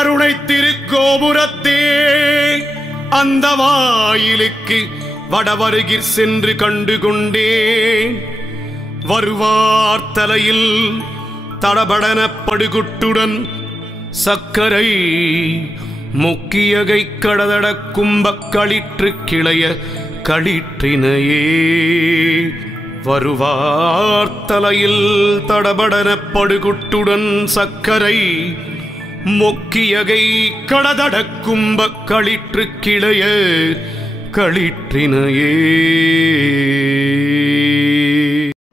கருணை திருக்கோபுரத்தே அந்த வாயிலுக்கு வடவருகிற் சென்று கண்டு கொண்டேன். வருவார் தலையில் தடபடன படுகுட்டுடன் சக்கரை முக்கியகை கடதட கும்பக் களிற்று கிளைய களிற்றினையே. வருவார் தலையில் தடபடன படுகுட்டுடன் சக்கரை மொக்கியகை கடதட கும்பக் களிற்று கிளைய களிற்றினையே.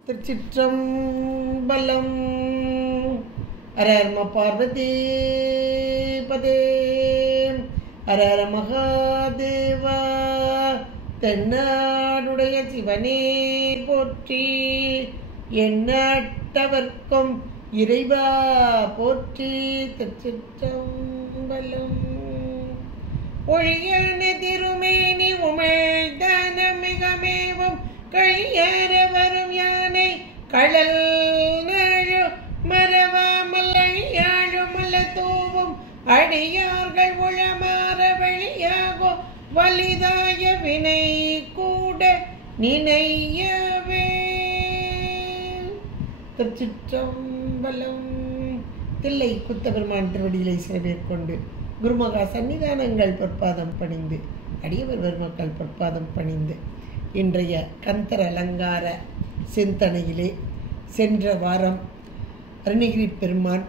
திருச்சிற்றம்பலம். ஹரஹர பார்வதி பதே ஹர ஹர மகாதேவா. தென்னாடுடைய சிவனே போற்றி, எந்நாட்டவர்க்கும் இறைவா போற்றி. திருச்சிற்றம்பலம். ஒழியன திருமேனி உமிழ்தன மிகமேவும் கையற வரும் யானை கடல் நழு மரவாமல் அழியாழும் மல தூவும் அடியார்கள் உளமாற வெளியாகோ வலிதாய வினை கூட நினையவே. திருச்சிற்றம்பலம். தில்லை குத்தபெருமான் திருவடிகளை சிறமேற்கொண்டு குருமகா சன்னிதானங்கள் பொற்பாதம் பணிந்து அடியவர் பெருமக்கள் பொற்பாதம் பணிந்து இன்றைய கந்தர் அலங்கார சிந்தனையிலே சென்ற வாரம் அருணகிரி பெருமான்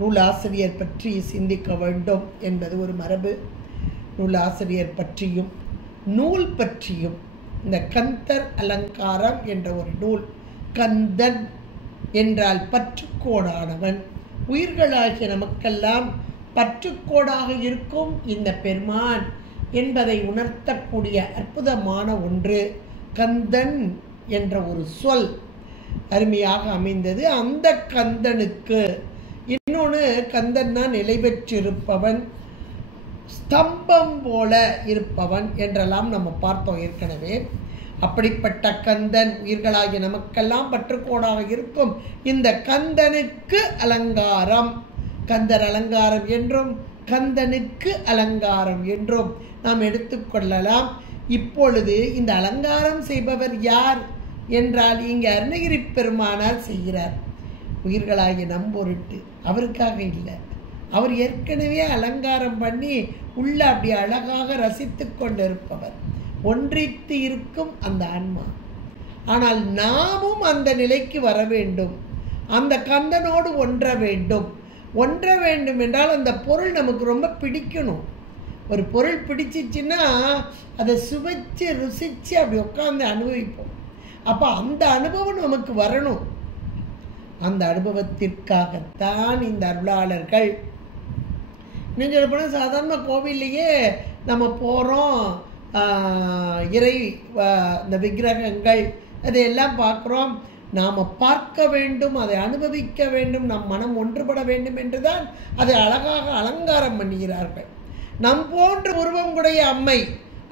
நூலாசிரியர் பற்றி சிந்திக்க வேண்டும் என்பது ஒரு மரபு. நூலாசிரியர் பற்றியும் நூல் பற்றியும் இந்த கந்தர் அலங்காரம் என்ற ஒரு நூல். கந்தன் என்றால் பற்றுக்கோடானவன். உயிர்களாகிய நமக்கெல்லாம் பற்றுக்கோடாக இருக்கும் இந்த பெருமான் என்பதை உணர்த்தக்கூடிய அற்புதமான ஒன்று கந்தன் என்ற ஒரு சொல் அருமையாக அமைந்தது. அந்த கந்தனுக்கு இன்னொன்று கந்தன்னா நிலை பெற்றிருப்பவன், ஸ்தம்பம் போல இருப்பவன் என்றெல்லாம் நம்ம பார்த்தோம் ஏற்கனவே. அப்படிப்பட்ட கந்தன் உயிர்களாகிய நமக்கெல்லாம் பற்றுக்கோடாக இருக்கும் இந்த கந்தனுக்கு அலங்காரம், கந்தர் அலங்காரம் என்றும் கந்தனுக்கு அலங்காரம் என்றும் நாம் எடுத்துக்கொள்ளலாம். இப்பொழுது இந்த அலங்காரம் செய்பவர் யார் என்றால் இங்கே அருணகிரி பெருமானார் செய்கிறார். உயிர்களாகிய நம்பொருட்டு அவருக்காக இல்லை, அவர் ஏற்கனவே அலங்காரம் பண்ணி உள்ள அப்படி அழகாக ரசித்து கொண்டிருப்பவர், ஒன்றித்து இருக்கும் அந்த ஆன்மா. ஆனால் நாமும் அந்த நிலைக்கு வர வேண்டும், அந்த கந்தனோடு ஒன்ற வேண்டும். ஒன்ற வேண்டும் என்றால் அந்த பொருள் நமக்கு ரொம்ப பிடிக்கணும். ஒரு பொருள் பிடிச்சிச்சின்னா அதை சுவைச்சு ருசித்து அப்படி உட்காந்து அனுபவிப்போம். அப்போ அந்த அனுபவம் நமக்கு வரணும். அந்த அனுபவத்திற்காகத்தான் இந்த அருளாளர்கள். இன்னும் சொல்ல போனால் சாதாரண கோவில்லையே நம்ம போகிறோம், இறை இந்த விக்கிரகங்கள் அதையெல்லாம் பார்க்குறோம். நாம் பார்க்க வேண்டும், அதை அனுபவிக்க வேண்டும், நம் மனம் ஒன்றுபட வேண்டும் என்றுதான் அதை அழகாக அலங்காரம் பண்ணுகிறார்கள். நம் போன்ற உருவம் கூடிய அம்மை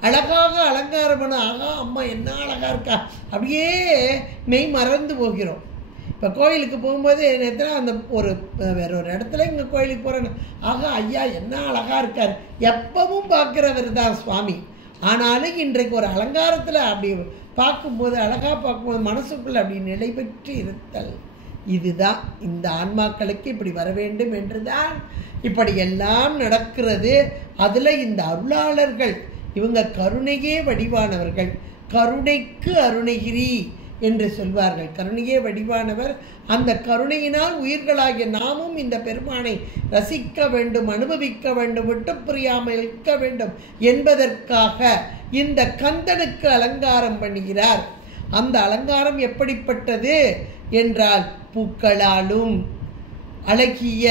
அழகாக அலங்காரம் பண்ண, ஆகா அம்மா என்ன அழகாக இருக்கா, அப்படியே மெய் மறந்து போகிறோம். இப்போ கோயிலுக்கு போகும்போது நேரத்தில் அந்த ஒரு வேற ஒரு இடத்துல இங்கே கோயிலுக்கு போகிறேன்னு, ஆகா ஐயா என்ன அழகாக இருக்கார், எப்பவும் பார்க்குறவர் தான் சுவாமி. ஆனாலும் இன்றைக்கு ஒரு அலங்காரத்தில் அப்படி பார்க்கும்போது, அழகாக பார்க்கும்போது மனசுக்குள்ளே அப்படி நிலை பெற்று இருத்தல், இதுதான் இந்த ஆன்மாக்களுக்கு இப்படி வர வேண்டும் என்று தான் இப்படி எல்லாம் நடக்கிறது. அதில் இந்த அருளாளர்கள் இவங்க கருணையே வடிவானவர்கள். கருணைக்கு அருணகிரி என்று சொல்வார்கள். கருணையே வடிவானவர். அந்த கருணையினால் உயிர்களாகிய நாமும் இந்த பெருமானை ரசிக்க வேண்டும், அனுபவிக்க வேண்டும், விட்டு புரியாமல் இருக்க வேண்டும் என்பதற்காக இந்த கந்தனுக்கு அலங்காரம் பண்ணுகிறார். அந்த அலங்காரம் எப்படிப்பட்டது என்றால் பூக்களாலும் அழகிய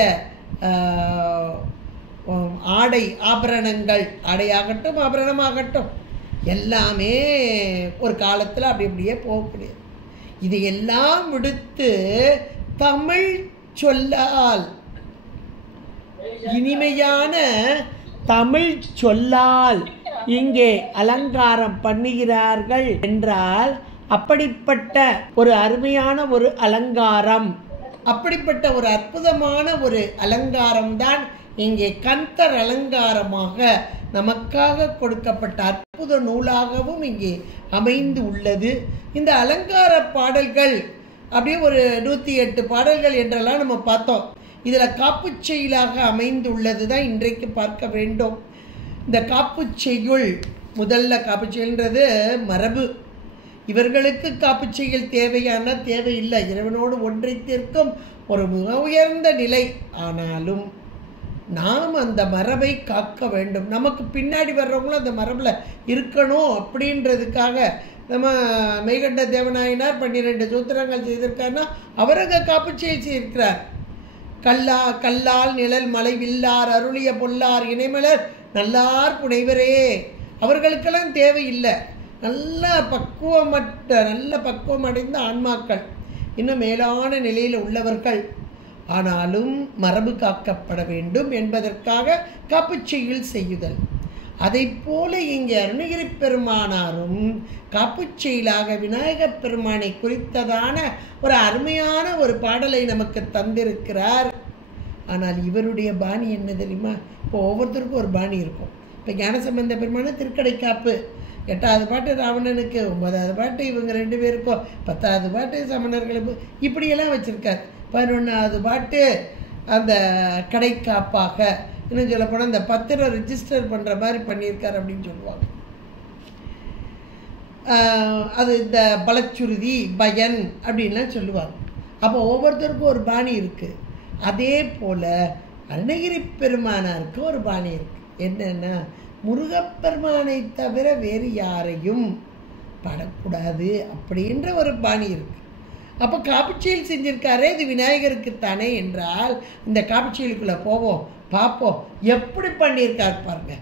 ஆடை ஆபரணங்கள், ஆடையாகட்டும் ஆபரணமாகட்டும் எல்லாமே ஒரு காலத்தில் அப்படி அப்படியே போகக்கூடியது. இதையெல்லாம் விடுத்து தமிழ் சொல்லால், இனிமையான தமிழ் சொல்லால் இங்கே அலங்காரம் பண்ணுகிறார்கள் என்றால் அப்படிப்பட்ட ஒரு அருமையான ஒரு அலங்காரம், அப்படிப்பட்ட ஒரு அற்புதமான ஒரு அலங்காரம் தான் இங்கே கந்தர் அலங்காரமாக நமக்காக கொடுக்கப்பட்ட அற்புத நூலாகவும் இங்கே அமைந்து உள்ளது. இந்த அலங்கார பாடல்கள் அப்படியே ஒரு 108 பாடல்கள் என்றெல்லாம் நம்ம பார்த்தோம். இதில் காப்புச் செய்யுளாக அமைந்துள்ளது தான் இன்றைக்கு பார்க்க வேண்டும். இந்த காப்புச் செய்யுள், முதல்ல காப்புச் செய்யுள்ன்றது மரபு. இவர்களுக்கு காப்புச் செய்யுள் தேவையான தேவையில்லை, இறைவனோடு ஒன்றித்திருக்கும் ஒரு மிக உயர்ந்த நிலை. ஆனாலும் நாம் அந்த மரபை காக்க வேண்டும். நமக்கு பின்னாடி வர்றவங்களும் அந்த மரபில் இருக்கணும் அப்படின்றதுக்காக நம்ம மெய்கண்ட தேவநாயனார் 12 சூத்திரங்கள் செய்திருக்காருன்னா அவர் அங்கே காப்புச் செய்யுள் செய்திருக்கிறார். கல்லால் நிழல் மலை வில்லார் அருளிய பொல்லார் இணைமலர் நல்லார் புனைவரே. அவர்களுக்கெல்லாம் தேவையில்லை. நல்ல பக்குவம் அடைந்த ஆன்மாக்கள், இன்னும் மேலான நிலையில் உள்ளவர்கள். ஆனாலும் மரபு காக்கப்பட வேண்டும் என்பதற்காக காப்புச் செய்யுள் செய்யுதல். அதை போல இங்கே அருணகிரி பெருமானாரும் காப்புச் செய்யுளாக விநாயகப் பெருமானை குறித்ததான ஒரு அருமையான ஒரு பாடலை நமக்கு தந்திருக்கிறார். ஆனால் இவருடைய பாணி என்ன தெரியுமா? இப்போ ஒவ்வொருத்தருக்கும் ஒரு பாணி இருக்கும். இப்போ ஞானசம்பந்த பெருமான திருக்கடைக்காப்பு, 8வது பாட்டு ராவணனுக்கு, 9வது பாட்டு இவங்க 2 பேருக்கும், 10வது பாட்டு சமணர்களுக்கு, இப்படியெல்லாம் வச்சுருக்கார். 11வது பாட்டு அந்த கடைக்காப்பாக, இன்னும் சொல்ல போனால் அந்த பத்திரம் ரிஜிஸ்டர் பண்ணுற மாதிரி பண்ணியிருக்கார் அப்படின்னு சொல்லுவாங்க. அது இந்த பலச்சுருதி பயன் அப்படின்லாம் சொல்லுவாங்க. அப்போ ஒவ்வொருத்தருக்கும் ஒரு பாணி இருக்குது. அதே போல் அருணகிரி பெருமானாருக்கு ஒரு பாணி இருக்குது. என்னென்னா, முருகப்பெருமானை தவிர வேறு யாரையும் பாடக்கூடாது அப்படின்ற ஒரு பாணி இருக்குது. அப்போ காப்புச் செய்யுள் செஞ்சுருக்காரே, இது விநாயகருக்குத்தானே என்றால் இந்த காப்புச் செய்யுளுக்குள்ளே போவோம், பார்ப்போம் எப்படி பண்ணியிருக்காரு பாருங்க.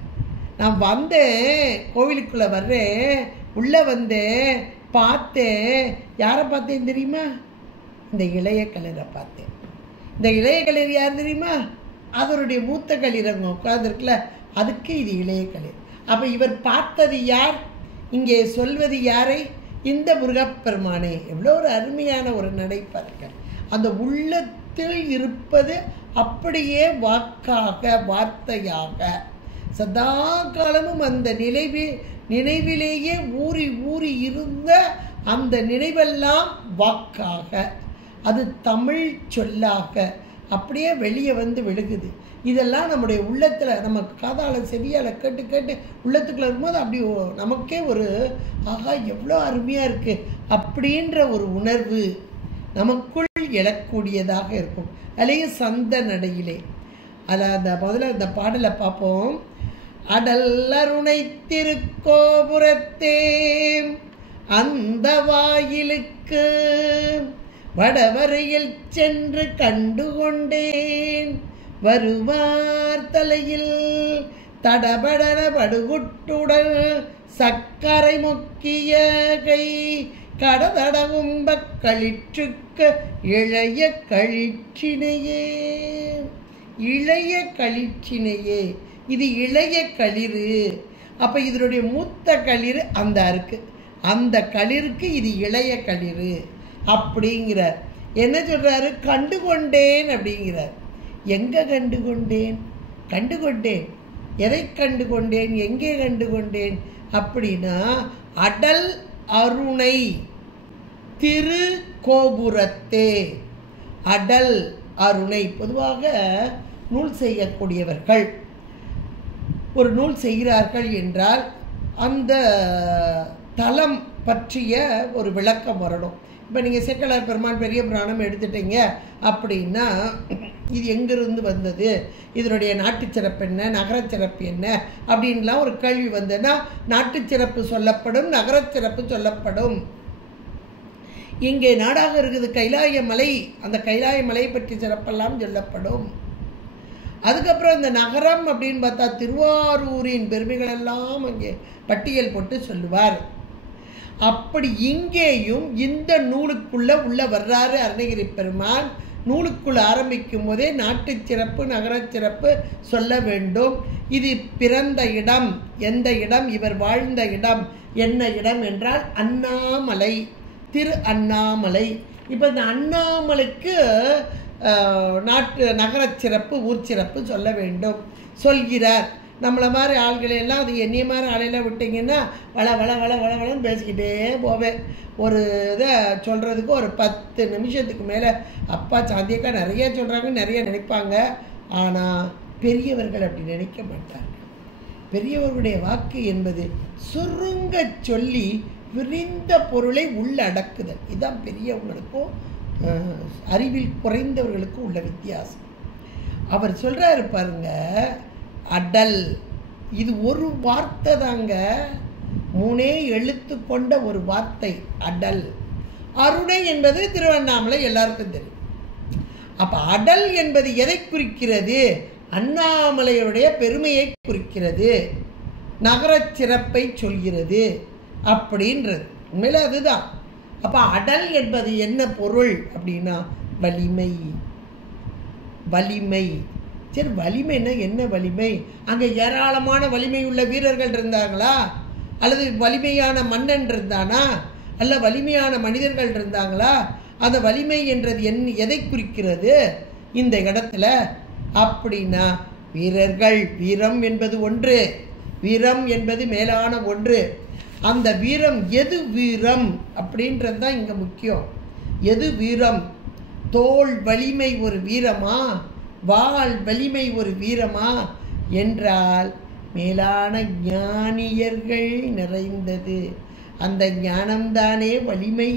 நான் வந்தேன், கோவிலுக்குள்ளே வர்றேன், உள்ளே வந்தேன், பார்த்தேன். யாரை பார்த்தேன் தெரியுமா? இந்த இளைய கலிரை பார்த்தேன். இந்த இளைய கலிர் யார் தெரியுமா? அதனுடைய மூத்த கலிரங்க உட்கார்ந்துருக்குல்ல, அதுக்கு இது இளைய கலிர். அப்போ இவர் பார்த்தது யார்? இங்கே சொல்வது யாரை? இந்த முருகப்பெருமானே. எவ்வளோ ஒரு அருமையான ஒரு நடை பாருங்க. அந்த உள்ளத்தில் இருப்பது அப்படியே வாக்காக வார்த்தையாக சதா காலமும் அந்த நினைவிலேயே ஊறி இருந்த அந்த நினைவெல்லாம் வாக்காக, அது தமிழ் சொல்லாக அப்படியே வெளியே வந்து விழுகுது. இதெல்லாம் நம்முடைய உள்ளத்தில், நம்ம காதால் செவியால் கேட்டு கேட்டு உள்ளத்துக்குள்ளே இருக்கும்போது அப்படி நமக்கே ஒரு ஆகா எவ்வளோ அருமையாக இருக்குது அப்படின்ற ஒரு உணர்வு நமக்குள் எழக்கூடியதாக இருக்கும். அதுலேயும் சந்த நடையிலே அந்த முதல்ல அந்த பாடலை பார்ப்போம். அடல்லருணை திருக்கோபுரத்தே அந்த வாயிலுக்கு வடவரையில் சென்று கண்டுகொண்டேன், வருவார் தலையில் தடபடன படுகுட்டுடன் சக்கரை முக்கிய கை கடதடவும் பக்களிற்றுக்க இளைய கழிற்றினையே. இளைய கழிற்றினையே, இது இளைய களிறு. அப்போ இதனுடைய மூத்த களிறு அந்த இருக்கு, அந்த களிருக்கு இது இளைய களிறு அப்படிங்கிறார். என்ன சொல்றாரு? கண்டுகொண்டேன் அப்படிங்கிறார். எங்கே கண்டுகொண்டேன்? கண்டுகொண்டேன். எதை கண்டுகொண்டேன்? எங்கே கண்டுகொண்டேன் அப்படின்னா, அடல் அருணை திரு கோபுரத்தே. அடல் அருணை, பொதுவாக நூல் செய்யக்கூடியவர்கள் ஒரு நூல் செய்கிறார்கள் என்றால் அந்த தலம் பற்றிய ஒரு விளக்கம் வரணும். இப்போ நீங்கள் சேக்கலார் பெருமான் பெரிய புராணம் எடுத்துட்டீங்க அப்படின்னா, இது எங்கிருந்து வந்தது, இதனுடைய நாட்டுச் சிறப்பு என்ன, நகரச் சிறப்பு என்ன அப்படின்லாம் ஒரு கேள்வி வந்ததுன்னா நாட்டுச் சிறப்பு சொல்லப்படும், நகரச் சிறப்பு சொல்லப்படும். இங்கே நாடாக இருக்குது கைலாய மலை, அந்த கைலாய மலை பற்றி சிறப்பெல்லாம் சொல்லப்படும். அதுக்கப்புறம் இந்த நகரம் அப்படின்னு பார்த்தா திருவாரூரின் பெருமைகளெல்லாம் அங்கே பட்டியல் போட்டு சொல்லுவார். அப்படி இங்கேயும் இந்த நூலுக்குள்ளே உள்ள வர்றாரு அருணகிரி பெருமான். நூலுக்குள் ஆரம்பிக்கும் போதே நாட்டு சிறப்பு நகரச் சிறப்பு சொல்ல வேண்டும். இது பிறந்த இடம், எந்த இடம், இவர் வாழ்ந்த இடம் என்ன இடம் என்றால் அண்ணாமலை, திரு அண்ணாமலை. இப்போ இந்த அண்ணாமலைக்கு நகரச் சிறப்பு ஊர் சிறப்பு சொல்ல வேண்டும் சொல்கிறார். நம்மளை மாதிரி ஆள்களையெல்லாம் அது என்னைய மாதிரி ஆளையெல்லாம் விட்டிங்கன்னா வளன்னு பேசிக்கிட்டே போவேன். ஒரு இதை சொல்கிறதுக்கு ஒரு 10 நிமிஷத்துக்கு மேலே அப்பா சாந்தியக்கா நிறைய சொல்கிறாங்க, நிறைய நினைப்பாங்க. ஆனால் பெரியவர்கள் அப்படி நினைக்க மாட்டாங்க. பெரியவர்களுடைய வாக்கு என்பது சுருங்க சொல்லி விரிந்த பொருளை உள்ளடக்குதல். இதுதான் பெரியவங்களுக்கும் அறிவில் குறைந்தவர்களுக்கும் உள்ள வித்தியாசம். அவர் சொல்கிறாரு பாருங்க, அடல், இது ஒரு வார்த்தை தாங்க, 3 எழுத்து கொண்ட ஒரு வார்த்தை அடல். அருணை என்பது திருவண்ணாமலை எல்லாருக்கும் தெரியும். அப்போ அடல் என்பது எதை குறிக்கிறது? அண்ணாமலையுடைய பெருமையை குறிக்கிறது, நகரச் சிறப்பை சொல்கிறது அப்படின்றது. உண்மையில அதுதான். அப்போ அடல் என்பது என்ன பொருள் அப்படின்னா வலிமை. வலிமை. சரி, வலிமைன்னா என்ன வலிமை? அங்கே ஏராளமான வலிமை உள்ள வீரர்கள் இருந்தாங்களா? அல்லது வலிமையான மன்னன் இருந்தானா? அல்ல வலிமையான மனிதர்கள் இருந்தாங்களா? அந்த வலிமை என்றது எதை குறிக்கிறது இந்த இடத்துல அப்படின்னா வீரர்கள். வீரம் என்பது ஒன்று, வீரம் என்பது மேலான ஒன்று. அந்த வீரம் எது வீரம் அப்படின்றது தான் இங்கே முக்கியம். எது வீரம்? தோள் வலிமை ஒரு வீரமா? வாள் வலிமை ஒரு வீரமா என்றால் மேலான ஞானியர்கள் நிறைந்தது. அந்த ஞானம்தானே வலிமை.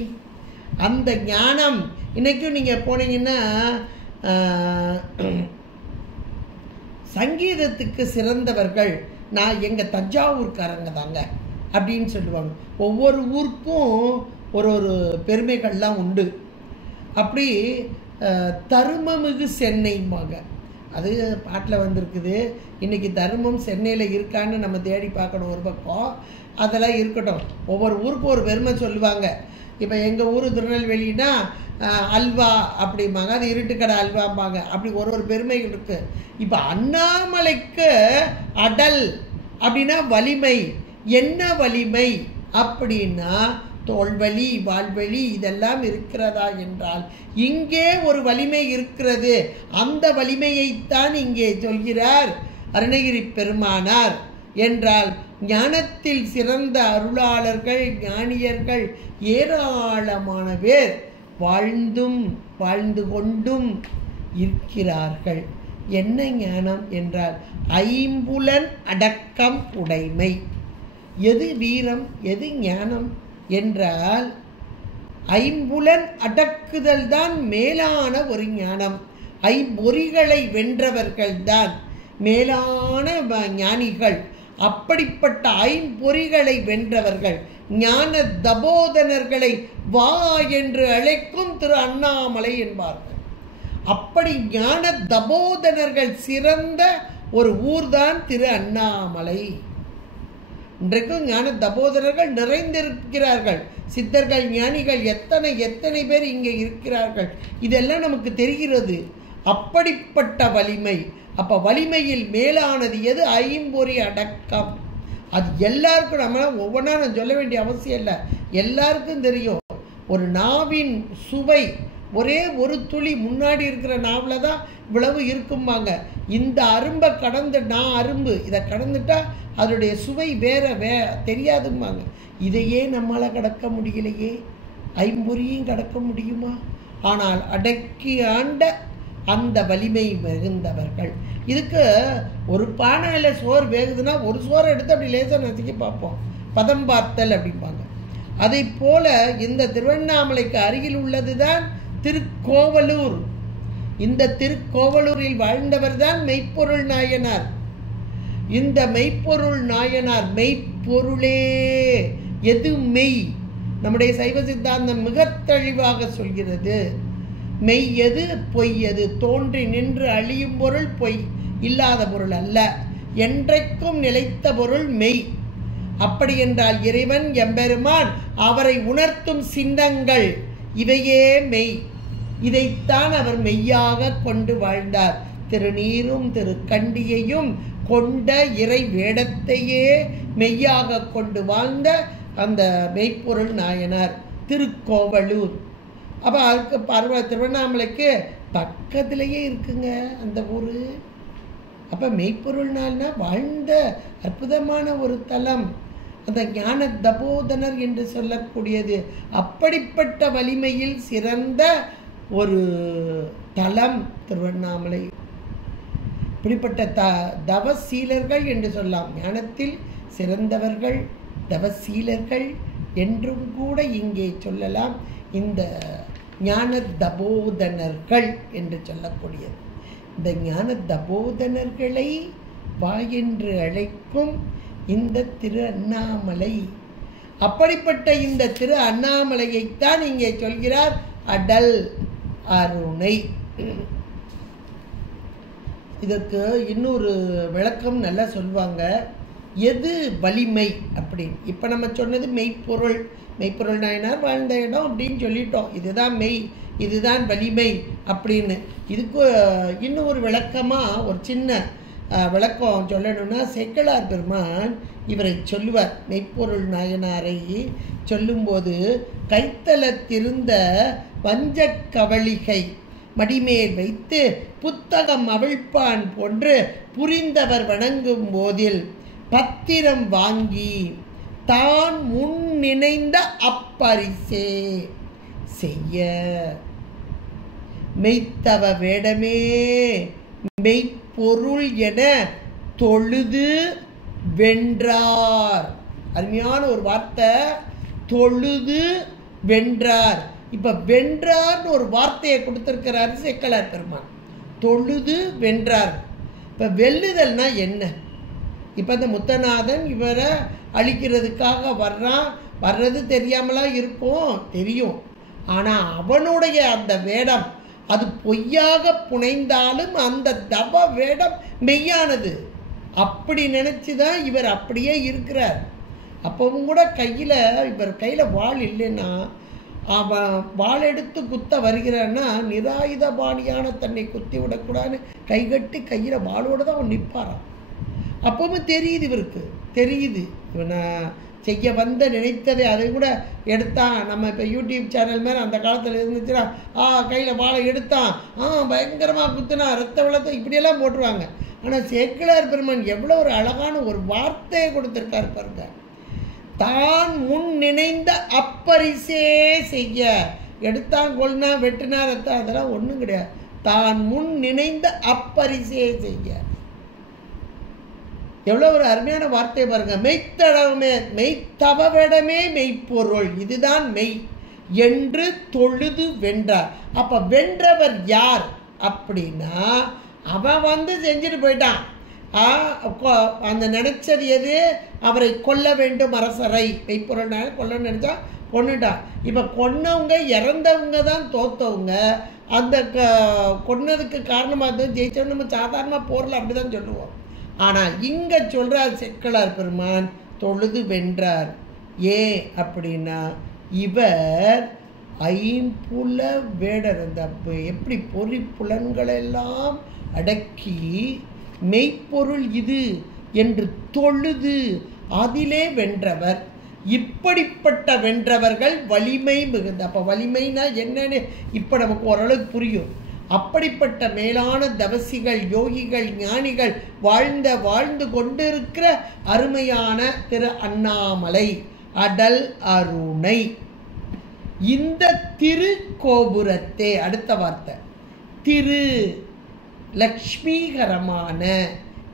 அந்த ஞானம் இன்றைக்கும் நீங்கள் போனீங்கன்னா சங்கீதத்துக்கு சிறந்தவர்கள் நான் எங்கள் தஞ்சாவூர்காரங்க தாங்க அப்படின்னு சொல்லுவாங்க. ஒவ்வொரு ஊருக்கும் ஒரு பெருமைகள்லாம் உண்டு. அப்படி தருமமிகு சென்னைம்பாங்க. அது பாட்டில் வந்திருக்குது. இன்றைக்கி தருமம் சென்னையில் இருக்கான்னு நம்ம தேடி பார்க்கணும் ஒரு பக்கம். அதெல்லாம் இருக்கட்டும், ஒவ்வொரு ஊருக்கும் ஒரு பெருமை சொல்லுவாங்க. இப்போ எங்கள் ஊர் திருநெல்வேலின்னா அல்வா அப்படிம்பாங்க, அது இருட்டுக்கடை அல்வாம்பாங்க. அப்படி ஒரு பெருமைகள் இருக்குது. இப்போ அண்ணாமலைக்கு அடல் அப்படின்னா வலிமை. என்ன வலிமை அப்படின்னா தோல்வலி வாழ்வழி இதெல்லாம் இருக்கிறதா என்றால் இங்கே ஒரு வலிமை இருக்கிறது. அந்த வலிமையைத்தான் இங்கே சொல்கிறார் அருணகிரி பெருமானார். என்றால் ஞானத்தில் சிறந்த அருளாளர்கள் ஞானியர்கள் ஏராளமான பேர் வாழ்ந்தும் வாழ்ந்து கொண்டும் இருக்கிறார்கள். என்ன ஞானம் என்றால் ஐம்புலன் அடக்கம் உடைமை. எது வீரம், எது ஞானம் என்றால் ஐம்புலன் அடக்குதல் தான் மேலான ஒரு ஞானம். ஐம்பொறிகளை வென்றவர்கள்தான் மேலான ஞானிகள். அப்படிப்பட்ட ஐம்பொறிகளை வென்றவர்கள் ஞான தபோதனர்களை வா என்று அழைக்கும் திரு அண்ணாமலை என்பார்கள். அப்படி ஞான தபோதனர்கள் சிறந்த ஒரு ஊர்தான் திரு அண்ணாமலை. இன்றைக்கும் ஞான தபோதரர்கள் நிறைந்திருக்கிறார்கள். சித்தர்கள் ஞானிகள் எத்தனை பேர் இங்கே இருக்கிறார்கள். இதெல்லாம் நமக்கு தெரிகிறது. அப்படிப்பட்ட வலிமை. அப்போ வலிமையில் மேலானது எது? ஐம்பொறி அடக்கம். அது எல்லாருக்கும் நம்ம ஒவ்வொன்றா நான் சொல்ல வேண்டிய அவசியம் இல்லை, எல்லாருக்கும் தெரியும். ஒரு நாவின் சுவை ஒரே ஒரு துளி முன்னாடி இருக்கிற நாவில் தான் இவ்வளவு இருக்கும்பாங்க. இந்த அரும்பை கடந்து அரும்பு இதை கடந்துட்டா அதனுடைய சுவை வேற தெரியாதும்பாங்க. இதையே நம்மளால் கடக்க முடியலையே, ஐம்பொறியும் கடக்க முடியுமா? ஆனால் அடக்கி ஆண்ட அந்த வலிமை மிகுந்தவர்கள். இதுக்கு ஒரு பானையில் சோறு வேகுதுன்னா ஒரு சோறை எடுத்து அப்படி லேசாக நசுக்கி பார்ப்போம், பதம் பார்த்தல் அப்படிம்பாங்க. அதை போல இந்த திருவண்ணாமலைக்கு அருகில் உள்ளது தான் திருக்கோவலூர். இந்த திருக்கோவலூரில் வாழ்ந்தவர் தான் மெய்ப்பொருள் நாயனார். இந்த மெய்ப்பொருள் நாயனார் மெய்ப்பொருளே. எது மெய்? நம்முடைய சைவ சித்தாந்தம் மிக தெளிவாக சொல்கிறது. மெய் எது, பொய் எது? தோன்றி நின்று அழியும் பொருள் பொய், இல்லாத பொருள் அல்ல. என்றைக்கும் நிலைத்த பொருள் மெய். அப்படி என்றால் இறைவன் எம்பெருமான் அவரை உணர்த்தும் சின்னங்கள் இவையே மெய். இதைத்தான் அவர் மெய்யாக கொண்டு வாழ்ந்தார். திருநீரும் திருக்கண்டியையும் கொண்ட இறை வேடத்தையே மெய்யாக கொண்டு வாழ்ந்த அந்த மெய்ப்பொருள் நாயனார் திருக்கோவலூர். அப்போ அதுக்கு திருவண்ணாமலைக்கு பக்கத்திலேயே இருக்குங்க அந்த ஊர். அப்போ மெய்ப்பொருள்னால்னா வாழ்ந்த அற்புதமான ஒரு தலம், அந்த ஞான தபோதனர் என்று சொல்லக்கூடியது. அப்படிப்பட்ட வலிமையில் சிறந்த ஒரு தலம் திருவண்ணாமலை. இப்படிப்பட்ட தவசீலர்கள் என்று சொல்லலாம். ஞானத்தில் சிறந்தவர்கள் தவசீலர்கள் என்றும் கூட இங்கே சொல்லலாம். இந்த ஞான தபோதனர்கள் என்று சொல்லக்கூடியது. இந்த ஞான தபோதனர்களை வா என்று அழைக்கும் இந்த திரு அண்ணாமலை. அப்படிப்பட்ட இந்த திரு அண்ணாமலையைத்தான் இங்கே சொல்கிறார் அடல் அருணை. இதற்கு இன்னொரு விளக்கம் நல்லா சொல்லுவாங்க. எது வலிமை அப்படின்னு. இப்போ நம்ம சொன்னது மெய்ப்பொருள், மெய்ப்பொருள் நாயனார் வாழ்ந்த இடம் அப்படின்னு சொல்லிட்டோம். இதுதான் மெய், இதுதான் வலிமை அப்படின்னு. இதுக்கு இன்னும் ஒரு விளக்கமாக ஒரு சின்ன விளக்கம் சொல்லணும்னா, சேக்கிழார் பெருமான் இவரை சொல்லுவார். மெய்ப்பொருள் நாயனாரை சொல்லும்போது, கைத்தலத்திருந்த வஞ்சக் கவளிகை மடிமேல் வைத்து புத்தகம் அவிழ்ப்பான் போன்று புரிந்தவர் வணங்கும் போதில் பத்திரம் வாங்கி தான் முன் நினைந்த அப்பரிசே செய்ய மெய்த்தவ வேடமே மெய்ப்பொருள் என தொழுது வென்றார். அருமையான ஒரு வார்த்தை, தொழுது வென்றார். இப்போ வென்றார்னு ஒரு வார்த்தையை கொடுத்துருக்கிறார் சேக்கிழார் பெருமான். தொழுது வென்றார். இப்போ வெல்லுதல்னா என்ன? இப்போ இந்த முத்தநாதன் இவரை அழிக்கிறதுக்காக வர்றது தெரியாமலா இருக்கும், தெரியும். ஆனால் அவனுடைய அந்த வேடம் அது பொய்யாக புனைந்தாலும் அந்த தவ வேடம் மெய்யானது. அப்படி நினச்சி தான் இவர் அப்படியே இருக்கிறார். அப்பவும் கூட இவர் கையில் வாள் இல்லைன்னா, அவன் வாள் எடுத்து குத்த வருகிறான்னா நிராயுத பாணியான தன்னை குத்தி விடக்கூடாதுன்னு கைகட்டி கையில் வாளோடு தான் அவன் நிற்பாரான். அப்பவும் தெரியுது, இவருக்கு தெரியுது இவனை செய்ய வந்த நினைத்ததை அதை கூட எடுத்தான். நம்ம இப்போ யூடியூப் சேனல் மேலே அந்த காலத்தில் இருந்துச்சுன்னா, கையில் வாழை எடுத்தான், பயங்கரமாக குத்துனா ரத்த வெள்ளத்தை இப்படியெல்லாம் போட்டுருவாங்க. ஆனால் சேக்கிழார் பெருமான் எவ்வளோ ஒரு அழகான ஒரு வார்த்தையை கொடுத்துருக்காரு பாருங்க. தான் முன் நினைந்த அப்பரிசே செய்ய. எடுத்தான், கொல்னா, வெட்டினா, ரத்தம் அதெல்லாம் ஒன்றும் கிடையாது. தான் முன் நினைந்த அப்பரிசே செய்ய. எவ்வளோ ஒரு அருமையான வார்த்தை பாருங்க. மெய்த்தவவிடமே மெய்ப்பொருள், இதுதான் மெய் என்று தொழுது வென்றார். அப்போ வென்றவர் யார் அப்படின்னா, அவன் செஞ்சுட்டு போயிட்டான். அந்த நினைச்சது எது? அவரை கொல்ல வேண்டும் அரசரை. மெய்ப்பொருள் கொல்லணும்னு நினைச்சா கொன்னுட்டான். இப்போ கொன்னவங்க இறந்தவங்க தான் தோத்தவங்க. அந்த கொன்னதுக்கு காரணமாக ஜெயிச்சவங்க நம்ம சாதாரணமாக போரில் அப்படி தான் சொல்லுவோம். ஆனால் இங்கே சொல்கிறார் சேக்கிழார் பெருமான் தொழுது வென்றார். ஏன் அப்படின்னா, இவர் ஐம்புல வேடர், அந்த எப்படி பொறி புலன்களெல்லாம் அடக்கி மெய்ப்பொருள் இது என்று தொழுது அதிலே வென்றவர். இப்படிப்பட்ட வென்றவர்கள் வலிமை மிகுந்த. அப்போ வலிமைனா என்னன்னு இப்போ நமக்கு ஓரளவுக்கு புரியும். அப்படிப்பட்ட மேலான தவசிகள், யோகிகள், ஞானிகள் வாழ்ந்து கொண்டிருக்கிற அருமையான திரு அண்ணாமலை அடல் அருணை. இந்த திரு கோபுரத்தே, அடுத்த வார்த்தை திரு, லக்ஷ்மிகரமான.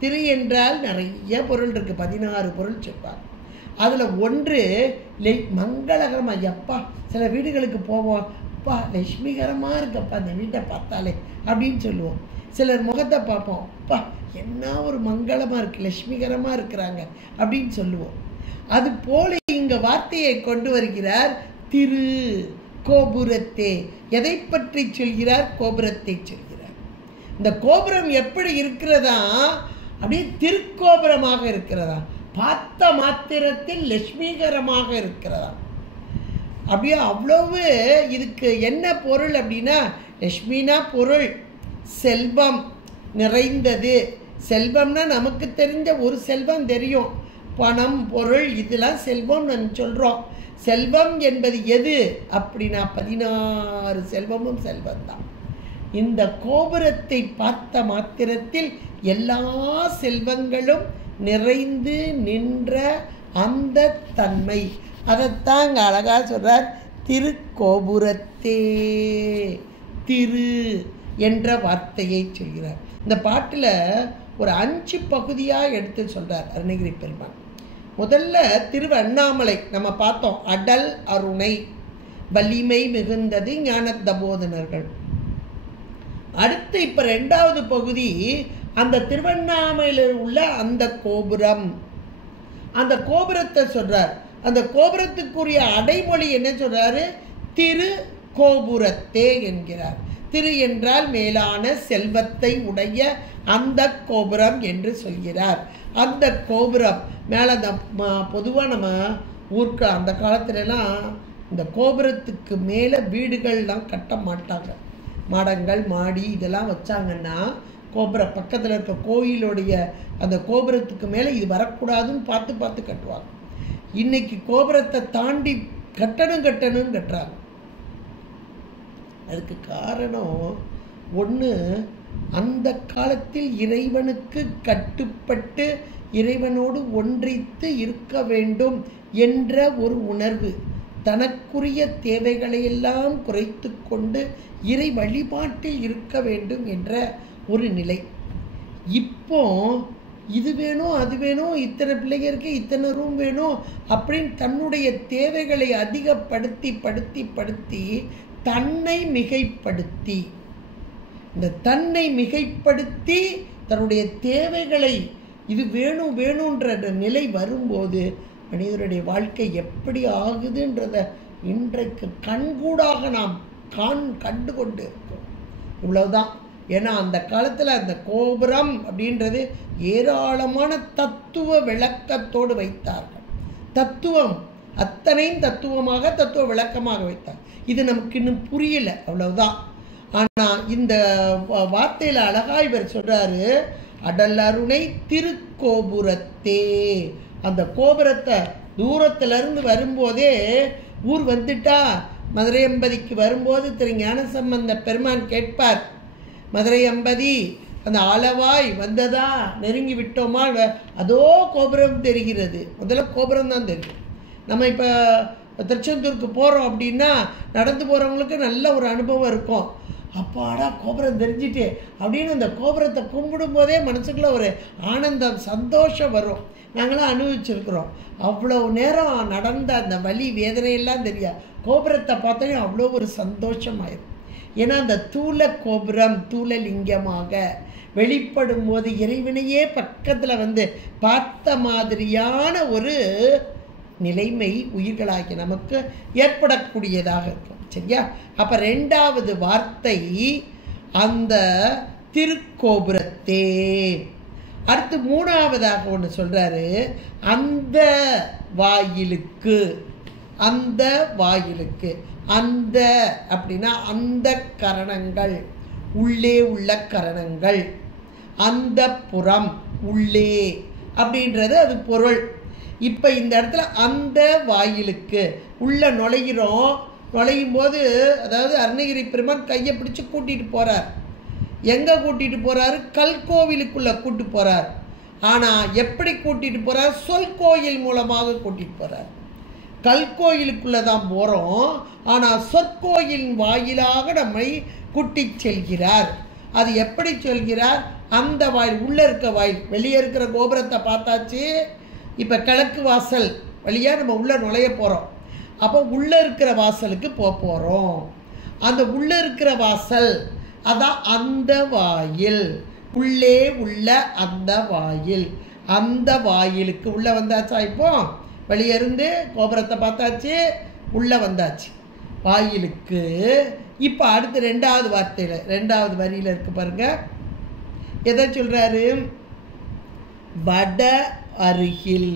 திரு என்றால் நிறைய பொருள் இருக்கு, 16 பொருள் சொல்வார். அதில் ஒன்று மங்களகரமாக. எப்பா சில வீடுகளுக்கு போவோம், அப்பா லட்சுமிகரமாக இருக்கப்பா அந்த வீட்டை பார்த்தாலே அப்படின்னு சொல்லுவோம். சிலர் முகத்தை பார்ப்போம், அப்பா என்ன ஒரு மங்களமாக இருக்குது, லட்சுமிகரமாக இருக்கிறாங்க அப்படின்னு சொல்லுவோம். அது போல இங்கே வார்த்தையை கொண்டு வருகிறார். திரு கோபுரத்தே. எதை பற்றி சொல்கிறார்? கோபுரத்தை சொல்கிறார். இந்த கோபுரம் எப்படி இருக்கிறதா? அப்படியே திருக்கோபுரமாக இருக்கிறதா, பார்த்த மாத்திரத்தில் லட்சுமிகரமாக இருக்கிறதா. அப்படியே அவ்வளவு. இதுக்கு என்ன பொருள் அப்படின்னா, லட்சுமினா பொருள், செல்வம் நிறைந்தது. செல்வம்னா நமக்கு தெரிஞ்ச ஒரு செல்வம் தெரியும், பணம், பொருள், இதெல்லாம் செல்வம் நம்ம சொல்கிறோம். செல்வம் என்பது எது அப்படின்னா 16 செல்வமும் செல்வம் தான். இந்த கோபுரத்தை பார்த்த மாத்திரத்தில் எல்லா செல்வங்களும் நிறைந்து நின்ற அந்த தன்மை. அதைத்தான் இங்கே அழகாக சொல்கிறார். திருக்கோபுரத்தே, திரு என்ற வார்த்தையை சொல்கிறார். இந்த பாட்டில் ஒரு 5 பகுதியாக எடுத்து சொல்கிறார் அருணகிரி பெருமான். முதல்ல திருவண்ணாமலை நம்ம பார்த்தோம். அடல் அருணை, வலிமை மிகுந்தது ஞானதபோதனர்கள். அடுத்து இப்போ 2வது பகுதி அந்த திருவண்ணாமலையில் உள்ள அந்த கோபுரம். அந்த கோபுரத்தை சொல்றார். அந்த கோபுரத்துக்குரிய அடைமொழி என்ன சொல்றாரு? திரு கோபுரத்தே என்கிறார். திரு என்றால் மேலான செல்வத்தை உடைய அந்த கோபுரம் என்று சொல்கிறார். அந்த கோபுரம் மேலே அந்த பொதுவாக நம்ம ஊருக்கு அந்த காலத்துலலாம் இந்த கோபுரத்துக்கு மேலே வீடுகள்லாம் கட்ட மாட்டாங்க. மாடங்கள் மாடி இதெல்லாம் வச்சாங்கன்னா கோபுரம் பக்கத்தில் இருக்க கோயிலுடைய அந்த கோபுரத்துக்கு மேலே இது வரக்கூடாதுன்னு பார்த்து பார்த்து கட்டுவாங்க. இன்னைக்கு கோபுரத்தை தாண்டி கட்டணும்னு கட்டுறாங்க. அதுக்கு காரணம் ஒன்று, அந்த காலத்தில் இறைவனுக்கு கட்டுப்பட்டு இறைவனோடு ஒன்றித்து இருக்க வேண்டும் என்ற ஒரு உணர்வு, தனக்குரிய தேவைகளையெல்லாம் குறைத்து கொண்டு இறை வழிபாட்டில் இருக்க வேண்டும் என்ற ஒரு நிலை. இப்போ இது வேணும் அது வேணும், இத்தனை பிள்ளைங்க இருக்கு, இத்தனை ரூம் வேணும் அப்படின்னு தன்னுடைய தேவைகளை அதிகப்படுத்தி படுத்தி படுத்தி தன்னை மிகைப்படுத்தி, இந்த தன்னை மிகைப்படுத்தி தன்னுடைய தேவைகளை இது வேணும் வேணுன்ற நிலை வரும்போது மனிதனுடைய வாழ்க்கை எப்படி ஆகுதுன்றத இன்றைக்கு கண்கூடாக நாம் கண்டு கொண்டு இருக்கோம். இவ்வளவுதான். ஏன்னா அந்த காலத்தில் அந்த கோபுரம் அப்படின்றது ஏராளமான தத்துவ விளக்கத்தோடு வைத்தார்கள். தத்துவம் அத்தனையும் தத்துவமாக தத்துவ விளக்கமாக வைத்தார். இது நமக்கு இன்னும் புரியல, அவ்வளவுதான். ஆனால் இந்த வார்த்தையில் அழகா இவர் சொல்றாரு, அடல் அருணை திருக்கோபுரத்தே. அந்த கோபுரத்தை தூரத்திலிருந்து வரும்போதே ஊர் வந்துட்டா, மதுரை அம்பதிக்கு வரும்போது திரு ஞானசம்பந்த பெருமான் கேட்பார், மதுரை அம்பதி அந்த ஆலவாய் வந்ததா, நெருங்கி விட்டோமா, அதோ கோபுரம் தெரிகிறது. முதல்ல கோபுரம் தான் தெரியும். நம்ம இப்போ திருச்செந்தூருக்கு போகிறோம் அப்படின்னா நடந்து போகிறவங்களுக்கு நல்ல ஒரு அனுபவம் இருக்கும். அப்பாடா கோபுரம் தெரிஞ்சிட்டு அப்படின்னு அந்த கோபுரத்தை கும்பிடும் போதே மனசுக்குள்ள ஒரு ஆனந்தம் சந்தோஷம் வரும். நாங்களாம் அனுபவிச்சிருக்கிறோம். அவ்வளோ நேரம் நடந்த அந்த வலி வேதனையெல்லாம் தெரியாது, கோபுரத்தை பார்த்தோன்னே அவ்வளோ ஒரு சந்தோஷமாயிரும். ஏன்னா அந்த தூல கோபுரம் தூலலிங்கமாக வெளிப்படும் போது இறைவனையே பக்கத்தில் வந்து பார்த்த மாதிரியான ஒரு நிலைமை உயிர்களாகி நமக்கு ஏற்படக்கூடியதாக இருக்கும். சரியா? அப்போ 2வது வார்த்தை அந்த திருக்கோபுரத்தே. அடுத்து 3வதாக ஒன்று சொல்றாரு, அந்த வாயிலுக்கு. அந்த வாயிலுக்கு, அந்த அப்படின்னா அந்த கரணங்கள், உள்ளே உள்ள கரணங்கள், அந்த புறம் உள்ளே அப்படின்றது அது பொருள். இப்போ இந்த இடத்துல அந்த வாயிலுக்கு உள்ள நுழைகிறோம். நுழையும் போது அதாவது அருணகிரி பெருமான் கையை பிடிச்சி கூட்டிகிட்டு போகிறார். எங்கே கூட்டிகிட்டு போகிறாரு? கல்கோவிலுக்குள்ளே கூட்டு போகிறார். ஆனால் எப்படி கூட்டிகிட்டு போகிறார்? சொல் கோயில் மூலமாக கூட்டிகிட்டு போகிறார். கல்கோயிலுக்குள்ளே தான் போகிறோம், ஆனால் சொற்கோயில் வாயிலாக நம்மை கூட்டி செல்கிறார். அது எப்படி சொல்கிறார்? அந்த வாயில், உள்ளே இருக்க வாயில். வெளியே இருக்கிற கோபுரத்தை பார்த்தாச்சு. இப்போ கிழக்கு வாசல் வழியாக நம்ம உள்ளே நுழைய போகிறோம். அப்போ உள்ளே இருக்கிற வாசலுக்கு போகிறோம். அந்த உள்ளே இருக்கிற வாசல் அதான் அந்த வாயில், உள்ளே உள்ள அந்த வாயில். அந்த வாயிலுக்கு உள்ளே வந்தாச்சா? இப்போ வெளியே இருந்து கோபுரத்தை பார்த்தாச்சு, உள்ளே வந்தாச்சு வாயிலுக்கு. இப்போ அடுத்து 2வது வார்த்தையில் 2வது வரியில் இருக்கு பாருங்க, எதை சொல்றாரு? வட அருகில்,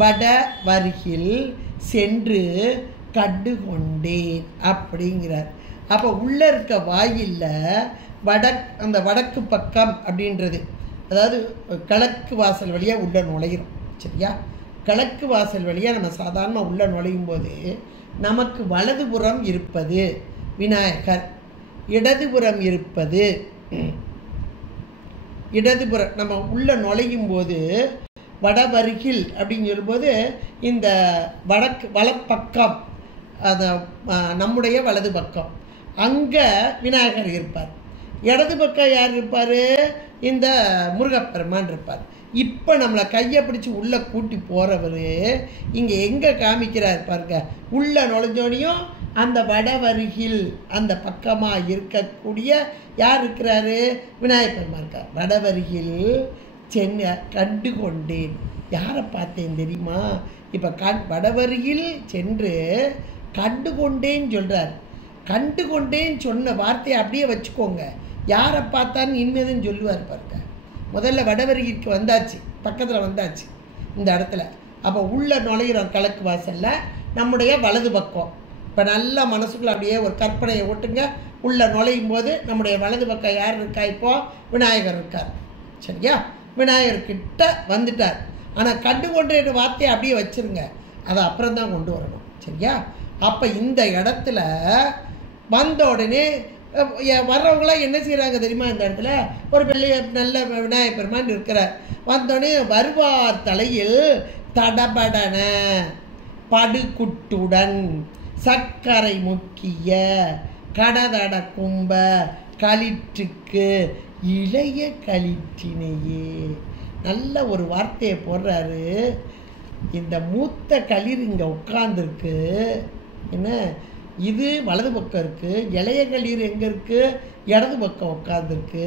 வட வருகில் சென்று கண்டு கொண்டேன் அப்படிங்கிறார். அப்போ உள்ளே இருக்க வாயில்ல அந்த வடக்கு பக்கம் அப்படின்றது, அதாவது கிழக்கு வாசல் வழியாக உள்ள நுழைகிறோம். சரியா? கிழக்கு வாசல் வழியாக நம்ம சாதாரணமாக உள்ள நுழையும் போது நமக்கு வலதுபுறம் இருப்பது விநாயகர், இடதுபுறம் இருப்பது. இடதுபுறம் நம்ம உள்ள நுழையும் போது வடவருகில் அப்படின்னு சொல்லும்போது இந்த வலப்பக்கம், அது நம்முடைய வலது பக்கம், அங்கே விநாயகர் இருப்பார். இடது பக்கம் யார் இருப்பார்? இந்த முருகப்பெருமான் இருப்பார். இப்போ நம்மளை கையை பிடிச்சி உள்ளே கூட்டி போகிறவர் இங்கே எங்கே காமிக்கிறார் பாருங்க. உள்ளே நுழைஞ்சோனையும் அந்த வடவருகில் அந்த பக்கமாக இருக்கக்கூடிய யார் இருக்கிறாரு? விநாயகர் பெருமான் இருக்கார். வடவருகில் கண்டு கொண்டேன். யாரை பார்த்தேன் தெரியுமா? இப்போ வடவருகில் சென்று கண்டு கொண்டேன்னு சொல்கிறார். கண்டு கொண்டேன்னு சொன்ன வார்த்தையை அப்படியே வச்சுக்கோங்க. யாரை பார்த்தான்னு இனிமேதான் சொல்லுவார் பாருங்க. முதல்ல வடவருகிற்கு வந்தாச்சு, பக்கத்தில் வந்தாச்சு இந்த இடத்துல. அப்போ உள்ளே நுழையிறோம் கிழக்கு வாசலில், நம்முடைய வலது பக்கம். இப்போ நல்லா மனசுக்குள்ள அப்படியே ஒரு கற்பனையை ஓட்டுங்க. உள்ளே நுழையும் போது நம்முடைய வலது பக்கம் யார் இருக்கா? இப்போது விநாயகர் இருக்கார். சரியா? விநாயகர்கிட்ட வந்துட்டார். ஆனால் கண்டு கொண்டு வார்த்தையை அப்படியே வச்சுருங்க, அதை அப்புறம் தான் கொண்டு வரணும். சரியா? அப்போ இந்த இடத்துல வந்த உடனே வர்றவங்களாம் என்ன செய்கிறாங்க தெரியுமா? இந்த இடத்துல ஒரு பெரிய நல்ல விநாயகர் பெருமான் இருக்கிறார். வந்தோடனே வருவார் தலையில் தடபடன படுகுட்டுடன் சர்க்கரை முக்கிய கடதட கும்ப களிற்றுக்கு இளைய களிற்றினையே. நல்ல ஒரு வார்த்தையை போடுறாரு. இந்த மூத்த களிர் இங்கே உட்கார்ந்துருக்கு. என்ன இது? வலது பக்கம் இருக்குது. இளைய களிர் எங்கே இருக்குது? இடது பக்கம் உட்காந்துருக்கு.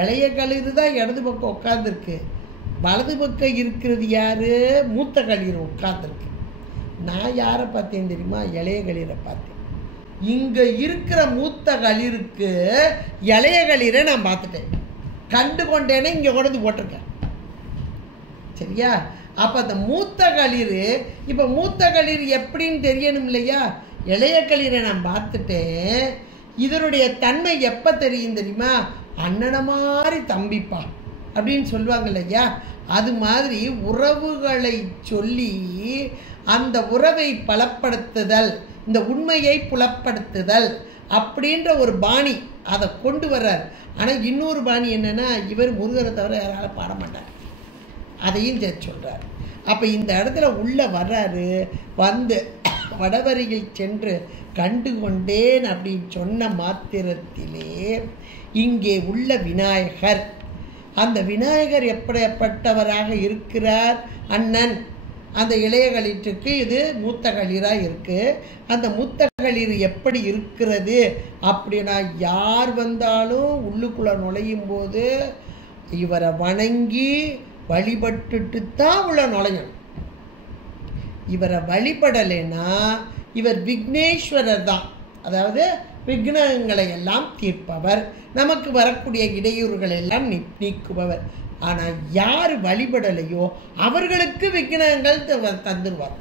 இளைய களிர் தான் இடது பக்கம் உட்காந்துருக்கு. வலது பக்கம் இருக்கிறது யார்? மூத்த களிர் உட்காந்துருக்கு. நான் யாரை பார்த்தேன் தெரியுமா? இளைய களிரை பார்த்தேன். இங்கே இருக்கிற மூத்த களிருக்கு இளைய களிரை நான் பார்த்துட்டேன். கண்டு கொண்டேனே இங்கே கொண்டு போட்டிருக்கேன். சரியா? அப்போ அந்த மூத்த களிர், இப்போ மூத்த களிர் எப்படின்னு தெரியணும் இல்லையா? இளைய களிரை நான் பார்த்துட்டேன். இதனுடைய தன்மை எப்போ தெரியும் தெரியுமா? அண்ணனை மாதிரி தம்பிப்பா அப்படின்னு சொல்லுவாங்க இல்லையா? அது மாதிரி உறவுகளை சொல்லி அந்த உறவை பலப்படுத்துதல், இந்த உண்மையை புலப்படுத்துதல் அப்படின்ற ஒரு பாணி அதை கொண்டு வர்றார். ஆனால் இன்னொரு பாணி என்னென்னா, இவர் முருகரை தவிர யாராலும் பாட மாட்டார், அதையும் சேர்த்து சொல்கிறார். அப்போ இந்த இடத்துல உள்ளே வர்றாரு. வந்து வடவருகில் சென்று கண்டு கொண்டேன் அப்படின்னு சொன்ன மாத்திரத்திலே இங்கே உள்ள விநாயகர், அந்த விநாயகர் எப்படிப்பட்டவராக இருக்கிறார்? அண்ணன். அந்த இளைய களிற்றுக்கு இது மூத்த களிராக இருக்குது. அந்த மூத்த களிர் எப்படி இருக்கிறது அப்படின்னா, யார் வந்தாலும் உள்ளுக்குள்ளே நுழையும் போது இவரை வணங்கி வழிபட்டுட்டு தான் உள்ள நுழையணும். இவரை வழிபடலைன்னா இவர் விக்னேஸ்வரர் தான். அதாவது விக்னங்களை எல்லாம் தீர்ப்பவர், நமக்கு வரக்கூடிய இடையூறுகள் எல்லாம் நீக்குபவர். ஆனால் யார் வழிபடலையோ அவர்களுக்கு விக்னங்கள் தந்துடுவார்.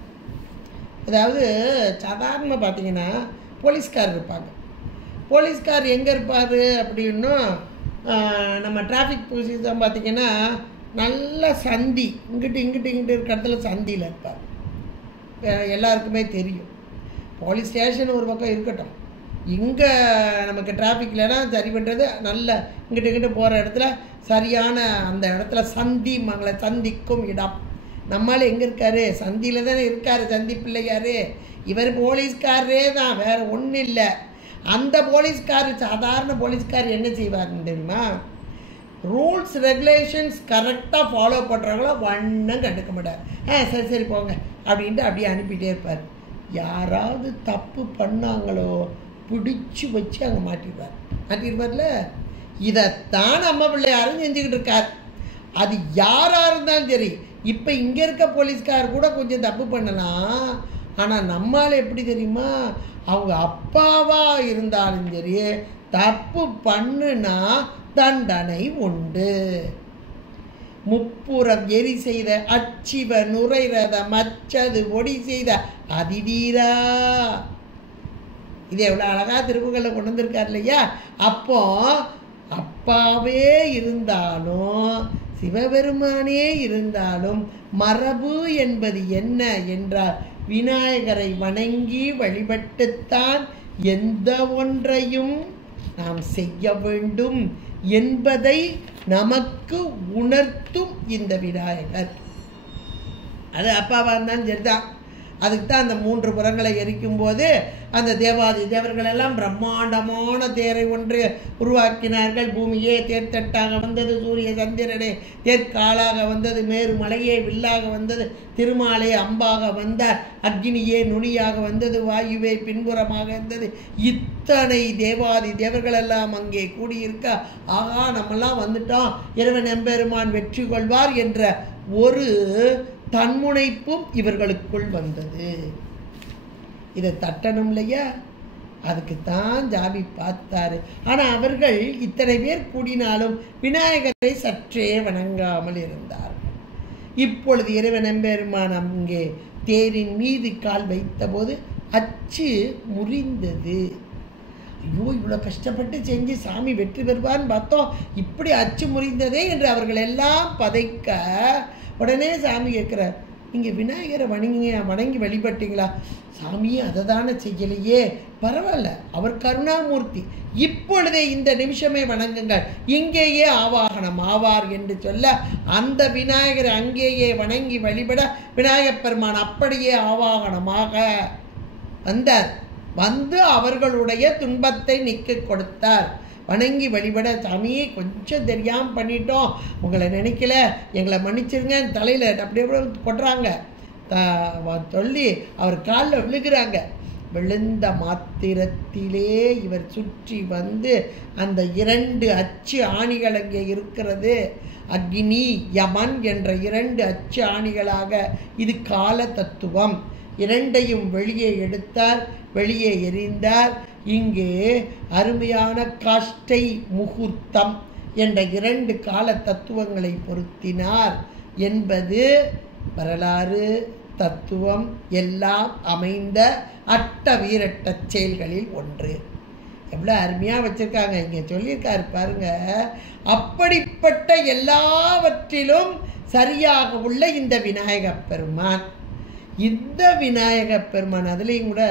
அதாவது சாதாரணமாக பார்த்தீங்கன்னா போலீஸ்கார் இருப்பாங்க. போலீஸ்கார் எங்கே இருப்பார் அப்படின்னா, நம்ம டிராஃபிக் போலீஸ் தான் பார்த்திங்கன்னா நல்ல சந்தி, இங்கிட்டு இருக்கிற இடத்துல சந்தியில் இருப்பார். எல்லாருக்குமே தெரியும். போலீஸ் ஸ்டேஷன் ஒரு பக்கம் இருக்கட்டும், இங்கே நமக்கு டிராஃபிக்லாம் சரி பண்ணுறது நல்ல இங்கிட்டு போகிற இடத்துல சரியான அந்த இடத்துல சந்தி மங்களை சந்திக்கும் இடம். நம்மளால் எங்கே இருக்காரு? சந்தியில் தானே இருக்கார். சந்தி பிள்ளையார் இவர் போலீஸ்காரரே தான், வேறு ஒன்றும் இல்லை. அந்த போலீஸ்கார், சாதாரண போலீஸ்கார் என்ன செய்வார்னு தெரியுமா? ரூல்ஸ் ரெகுலேஷன்ஸ் கரெக்டாக ஃபாலோ பண்ணுறவங்களோ ஒன்றும் கண்டுக்க மாட்டார். சரி போங்க அப்படின்ட்டு அப்படியே அனுப்பிட்டே இருப்பார். யாராவது தப்பு பண்ணாங்களோ பிடிச்சி வச்சு அங்கே மாட்டிருப்பார்ல. இதைத்தான் நம்ம பிள்ளையாரும் செஞ்சுக்கிட்டு இருக்கார். அது யாராக இருந்தாலும் சரி. இப்போ இங்கே இருக்க போலீஸ்கார் கூட கொஞ்சம் தப்பு பண்ணலாம், ஆனால் நம்மளால் எப்படி தெரியுமா? அவங்க அப்பாவாக இருந்தாலும் சரி, தப்பு பண்ணுனா தண்டனை உண்டு. முப்புறம் எரி செய்த அச்சிவ நுரைரத மச்சது ஒடி செய்த அதிதீரா. இது எவ்வளோ அழகாக திருப்புகளை கொண்டு வந்திருக்கார் இல்லையா? அப்போ அப்பாவே இருந்தாலும் சிவபெருமானே இருந்தாலும் மரபு என்பது என்ன என்றால், விநாயகரை வணங்கி வழிபட்டுத்தான் எந்த ஒன்றையும் நாம் செய்ய வேண்டும் என்பதை நமக்கு உணர்த்தும் இந்த விநாயகர். அது அப்பாவாக இருந்தாலும் சரிதான். அதுக்கு தான் அந்த 3 புறங்களை எரிக்கும் போது அந்த தேவாதி தேவர்கள் எல்லாம் பிரம்மாண்டமான தேரை ஒன்று உருவாக்கினார்கள். பூமியே தேர்த்தட்டாக வந்தது, சூரிய சந்திரனே தேர்காலாக வந்தது, மேரு மலையே வில்லாக வந்தது, திருமாலே அம்பாக வந்தார், அக்னியே நுனியாக வந்தது, வாயுவே பின்புறமாக இருந்தது. இத்தனை தேவாதி தேவர்கள் எல்லாம் அங்கே கூடியிருக்க, ஆகா நம்மெல்லாம் வந்துட்டோம், இறைவன் எம்பெருமான் வெற்றி கொள்வார் என்ற ஒரு தன்முனைப்பும் இவர்களுக்குள் வந்தது. இதை தட்டணும் இல்லையா? அதுக்குத்தான் ஜாபி பார்த்தாரு. ஆனால் அவர்கள் இத்தனை பேர் கூடினாலும் விநாயகரை சற்றே வணங்காமல் இருந்தார்கள். இப்பொழுது இறைவன் எம்பெருமான் அங்கே தேரின் மீது கால் வைத்தபோது அச்சு முறிந்தது. ஐயோ, இவ்வளோ கஷ்டப்பட்டு செஞ்சு சாமி வெற்றி பெறுவான்னு பார்த்தோம், இப்படி அச்சு முறிந்ததே என்று அவர்கள் எல்லாம் பதைக்க, உடனே சாமி கேட்குறார், நீங்கள் விநாயகரை வணங்கி வழிபட்டீங்களா? சாமியே அதை தானே செய்யலையே. பரவாயில்ல, அவர் கருணாமூர்த்தி, இப்பொழுதே இந்த நிமிஷமே வணங்குங்கள், இங்கேயே ஆவாகனம் ஆவார் என்று சொல்ல அந்த விநாயகரை அங்கேயே வணங்கி வழிபட விநாயகப் பெருமான் அப்படியே ஆவாகனமாக வந்தார். வந்து அவர்களுடைய துன்பத்தை நீக்க கொடுத்தார். வணங்கி வழிபட, சாமியே கொஞ்சம் தெரியாமல் பண்ணிட்டோம், உங்களை நினைக்கல, எங்களை மன்னிச்சிருங்க, தலையில் அப்படியே கொட்டுறாங்க, சொல்லி அவர் காலில் விழுகிறாங்க. விழுந்த மாத்திரத்திலே இவர் சுற்றி வந்து அந்த 2 அச்சு ஆணிகள் அங்கே இருக்கிறது, அக்னி யமன் என்ற 2 அச்சு ஆணிகளாக, இது கால தத்துவம். 2ஐயும் வெளியே எடுத்தார், வெளியே எறிந்தார். இங்கே அருமையான காஷ்டை முகூர்த்தம் என்ற 2 கால தத்துவங்களை பொருத்தினார் என்பது வரலாறு தத்துவம் எல்லாம் அமைந்த அட்ட வீரட்ட செயல்களில் ஒன்று. எவ்வளோ அருமையாக வச்சுருக்காங்க. இங்கே சொல்லியிருக்காரு பாருங்க, அப்படிப்பட்ட எல்லாவற்றிலும் சரியாக உள்ள இந்த விநாயகப் பெருமான். இந்த விநாயகப் பெருமான் அதுலேயும் கூட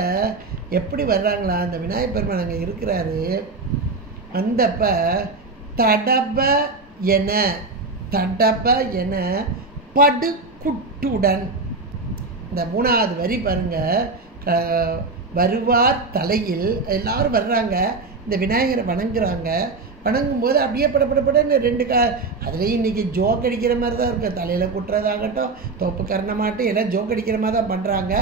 எப்படி வர்றாங்களா, அந்த விநாயகப் பெருமான் அங்கே இருக்கிறாரு. அந்தப்ப தடப என படுகுட்டுடன், இந்த 3வது வரி பாருங்க, வருவார் தலையில் எல்லாரும் வர்றாங்க, இந்த விநாயகரை வணங்குறாங்க. வணங்கும்போது அப்படியே படப்படப்படன்னு 2 அதுலேயும் இன்றைக்கி ஜோக் அடிக்கிற மாதிரி தான் இருக்குது. தலையில் குட்டுறதாகட்டும், தோப்பு கரணமாட்டும் எல்லாம் ஜோக் அடிக்கிற மாதிரி தான் பண்ணுறாங்க.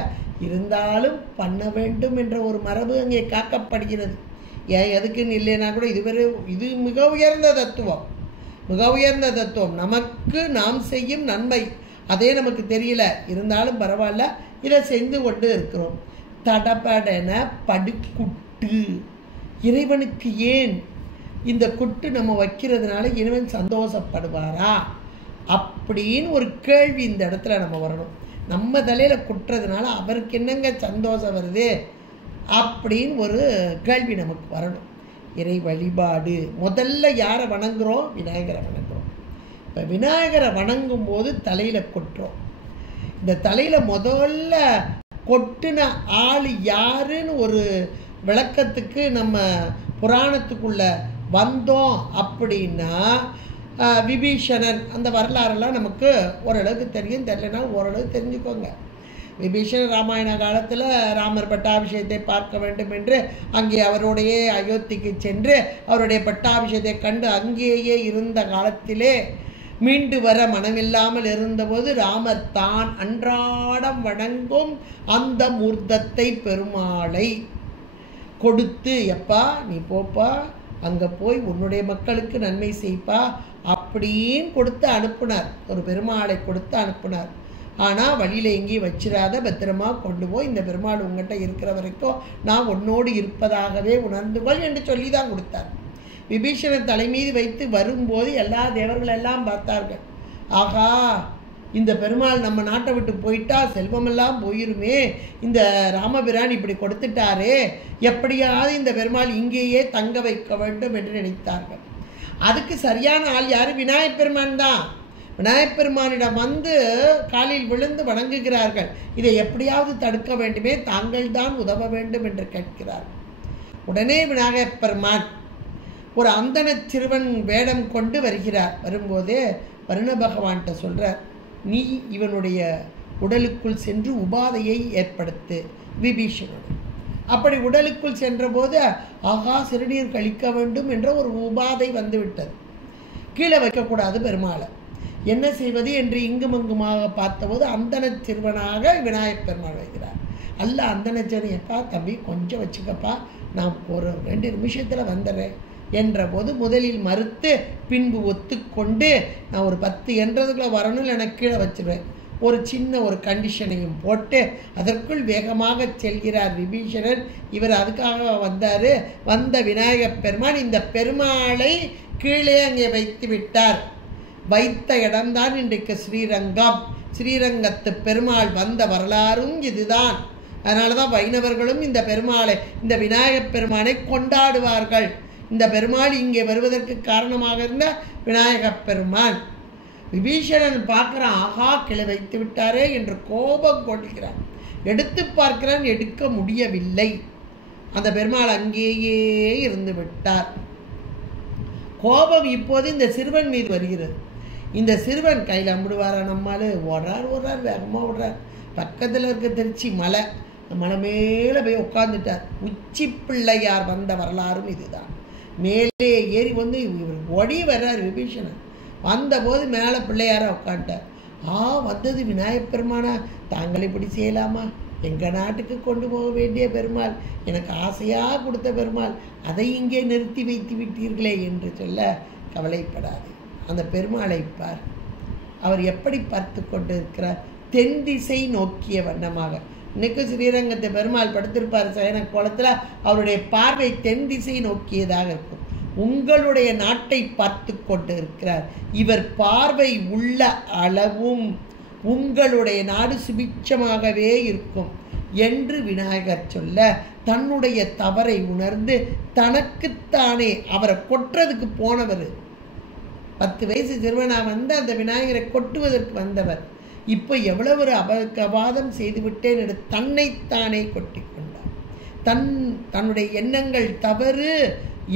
இருந்தாலும் பண்ண வேண்டும் என்ற ஒரு மரபு அங்கே காக்கப்படுகிறது. ஏன் எதுக்குன்னு இல்லைன்னா கூட இது மிக உயர்ந்த தத்துவம், மிக உயர்ந்த தத்துவம். நமக்கு நாம் செய்யும் நன்மை அதே நமக்கு தெரியல, இருந்தாலும் பரவாயில்ல, இதை செஞ்சு கொண்டு இருக்கிறோம். தடபடன படுக்குட்டு, இறைவனுக்கு ஏன் இந்த குட்டு நம்ம வைக்கிறதுனால இறைவன் சந்தோஷப்படுவாரா அப்படின்னு ஒரு கேள்வி இந்த இடத்துல நம்ம வரணும். நம்ம தலையில் குட்டுறதுனால அவருக்கு என்னங்க சந்தோஷம் வருது அப்படின்னு ஒரு கேள்வி நமக்கு வரணும். இறை வழிபாடு முதல்ல யாரை வணங்குகிறோம்? விநாயகரை வணங்குகிறோம். இப்போ விநாயகரை வணங்கும் போது தலையில் கொட்டுறோம். இந்த தலையில் முதல்ல கொட்டின ஆள் யாருன்னு ஒரு விளக்கத்துக்கு நம்ம புராணத்துக்குள்ள வந்தோம் அப்படின்னா, விபீஷணன் அந்த வரலாறுலாம் நமக்கு ஓரளவுக்கு தெரியும். தெரியலனா ஓரளவு தெரிஞ்சுக்கோங்க. விபீஷணன் ராமாயண காலத்தில் ராமர் பட்டாபிஷேகத்தை பார்க்க வேண்டும் என்று அங்கே அவருடைய அயோத்திக்கு சென்று அவருடைய பட்டாபிஷேகத்தை கண்டு அங்கேயே இருந்த காலத்திலே மீண்டு வர மனமில்லாமல் இருந்தபோது ராமர் தான் அன்றாடம் வணங்கும் அந்த மூர்த்தத்தை பெருமாளை கொடுத்து, எப்பா நீ போப்பா, அங்கே போய் உன்னுடைய மக்களுக்கு நன்மை செய்ப்பா அப்படின்னு கொடுத்து அனுப்புனார். ஒரு பெருமாளை கொடுத்து அனுப்புனார். ஆனால் வழியில் எங்கேயும் வச்சிடாத, பத்திரமா கொண்டு போய் இந்த பெருமாள் உங்கள்கிட்ட இருக்கிற வரைக்கும் நான் உன்னோடு இருப்பதாகவே உணர்ந்துகொள் என்று சொல்லி தான் கொடுத்தார். விபீஷணன் தலைமீது வைத்து வரும்போது எல்லா தேவர்கள் எல்லாம் பார்த்தார்கள். ஆகா, இந்த பெருமாள் நம்ம நாட்டை விட்டு போயிட்டா செல்வமெல்லாம் போயிருமே, இந்த ராமபிரான் இப்படி கொடுத்துட்டாரே, எப்படியாவது இந்த பெருமாள் இங்கேயே தங்க வைக்க வேண்டும் என்று நினைத்தார்கள். அதுக்கு சரியான ஆள் யார்? விநாயகப் பெருமான் தான். விநாயகப் பெருமானிடம் வந்து காலில் விழுந்து வணங்குகிறார்கள். இதை எப்படியாவது தடுக்க வேண்டுமே, தாங்கள் தான் உதவ வேண்டும் என்று கேட்கிறார்கள். உடனே விநாயகப் பெருமான் ஒரு அந்தன சிறுவன் வேடம் கொண்டு வருகிறார். வரும்போதே வருண பகவான்கிட்ட சொல்கிறார், நீ இவனுடைய உடலுக்குள் சென்று உபாதையை ஏற்படுத்து விபீஷணன். அப்படி உடலுக்குள் சென்றபோது ஆகா சிறுநீர் கழிக்க வேண்டும் என்ற ஒரு உபாதை வந்துவிட்டது. கீழே வைக்கக்கூடாது பெருமாளை. என்ன செய்வது என்று இங்குமங்குமாக பார்த்தபோது அந்தன சிறுவனாக விநாயகப் பெருமாள் வைக்கிறார். அல்ல அந்தன சிறுவன், எப்பா தம்பி கொஞ்சம் வச்சுக்கப்பா, நான் ஒரு 2 நிமிஷத்தில் வந்துடுறேன் என்ற போது முதலில் மறுத்து பின்பு ஒத்துக்கொண்டு நான் ஒரு 10 என்றதுக்குள்ளே வரணும், எனக்கு கீழே வச்சுருவேன். ஒரு சின்ன ஒரு கண்டிஷனையும் போட்டு அதற்குள் வேகமாக செல்கிறார் விபீஷணன். இவர் அதுக்காக வந்தார். வந்த விநாயகப் பெருமான் இந்த பெருமாளை கீழே அங்கே வைத்து விட்டார். வைத்த இடம்தான் இன்றைக்கு ஸ்ரீரங்கம். ஸ்ரீரங்கத்து பெருமாள் வந்த வரலாறும் இதுதான். அதனால தான் வைணவர்களும் இந்த பெருமாளை, இந்த விநாயகப் பெருமானை கொண்டாடுவார்கள். இந்த பெருமாள் இங்கே வருவதற்கு காரணமாக இருந்த விநாயகப் பெருமான். விபீஷணன் பார்க்குறான், ஆகா கிளை வைத்து விட்டாரே என்று கோபம் கொள்கிறான். எடுத்து பார்க்கிறான், எடுக்க முடியவில்லை. அந்த பெருமாள் அங்கேயே இருந்து விட்டார். கோபம் இப்போது இந்த சிறுவன் மீது வருகிறது. இந்த சிறுவன் கையில் அம்பிடுவாரா, நம்மால் ஓடுறார் வேகமாக ஓடுறார். பக்கத்தில் இருக்க திருச்சி மலை, மலை மேலே போய் உட்காந்துட்டார். உச்சி பிள்ளையார் வந்த வரலாறும் இதுதான். மேலே ஏறி வந்து இவர் ஓடி வர்றார் விபீஷணன். வந்தபோது மேலே பிள்ளையார உட்காந்துட்டார். வந்தது விநாயகப் பெருமானா, தாங்கள் இப்படி செய்யலாமா? எங்கள் நாட்டுக்கு கொண்டு போக வேண்டிய பெருமாள், எனக்கு ஆசையாக கொடுத்த பெருமாள், அதை இங்கே நிறுத்தி வைத்து விட்டீர்களே என்று சொல்ல கவலைப்படாது. அந்த பெருமாளை பார், அவர் எப்படி பார்த்து கொண்டு இருக்கிறார், தென் திசை நோக்கிய வண்ணமாக. இன்னைக்கு ஸ்ரீரங்கத்தை பெருமாள் படுத்திருப்பார் சயன கோலத்தில், அவருடைய பார்வை தென் திசை நோக்கியதாக இருக்கும். உங்களுடைய நாட்டை பார்த்து கொண்டு இருக்கிறார். இவர் பார்வை உள்ள அளவும் உங்களுடைய நாடு சுபிட்சமாகவே இருக்கும் என்று விநாயகர் சொல்ல, தன்னுடைய தவறை உணர்ந்து தனக்குத்தானே அவரை கொட்டுறதுக்கு போனவர். 10 வயசு சிறுவனா வந்து அந்த விநாயகரை கொட்டுவதற்கு வந்தவர். இப்போ எவ்வளவு ஒரு அபவாதம் செய்துவிட்டேன் என்று தன்னைத்தானே கொட்டி கொண்டார். தன்னுடைய எண்ணங்கள் தவறு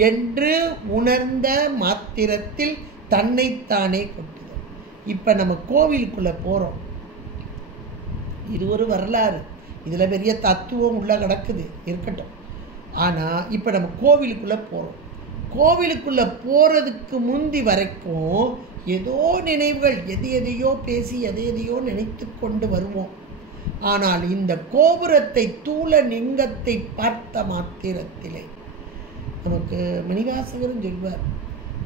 என்று உணர்ந்த மாத்திரத்தில் தன்னைத்தானே கொட்டுதல். இப்போ நம்ம கோவிலுக்குள்ளே போகிறோம். இது ஒரு வரலாறு, இதில் பெரிய தத்துவம் உள்ள கிடக்குது, இருக்கட்டும். ஆனால் இப்போ நம்ம கோவிலுக்குள்ளே போகிறோம். கோவிலுக்குள்ளே போகிறதுக்கு முந்தி வரைக்கும் ஏதோ நினைவுகள், எதையோ பேசி எதையோ நினைத்து கொண்டு வருவோம். ஆனால் இந்த கோபுரத்தை தூள லிங்கத்தை பார்த்த மாத்திரத்திலே நமக்கு மணிவாசகரும் சொல்வார்,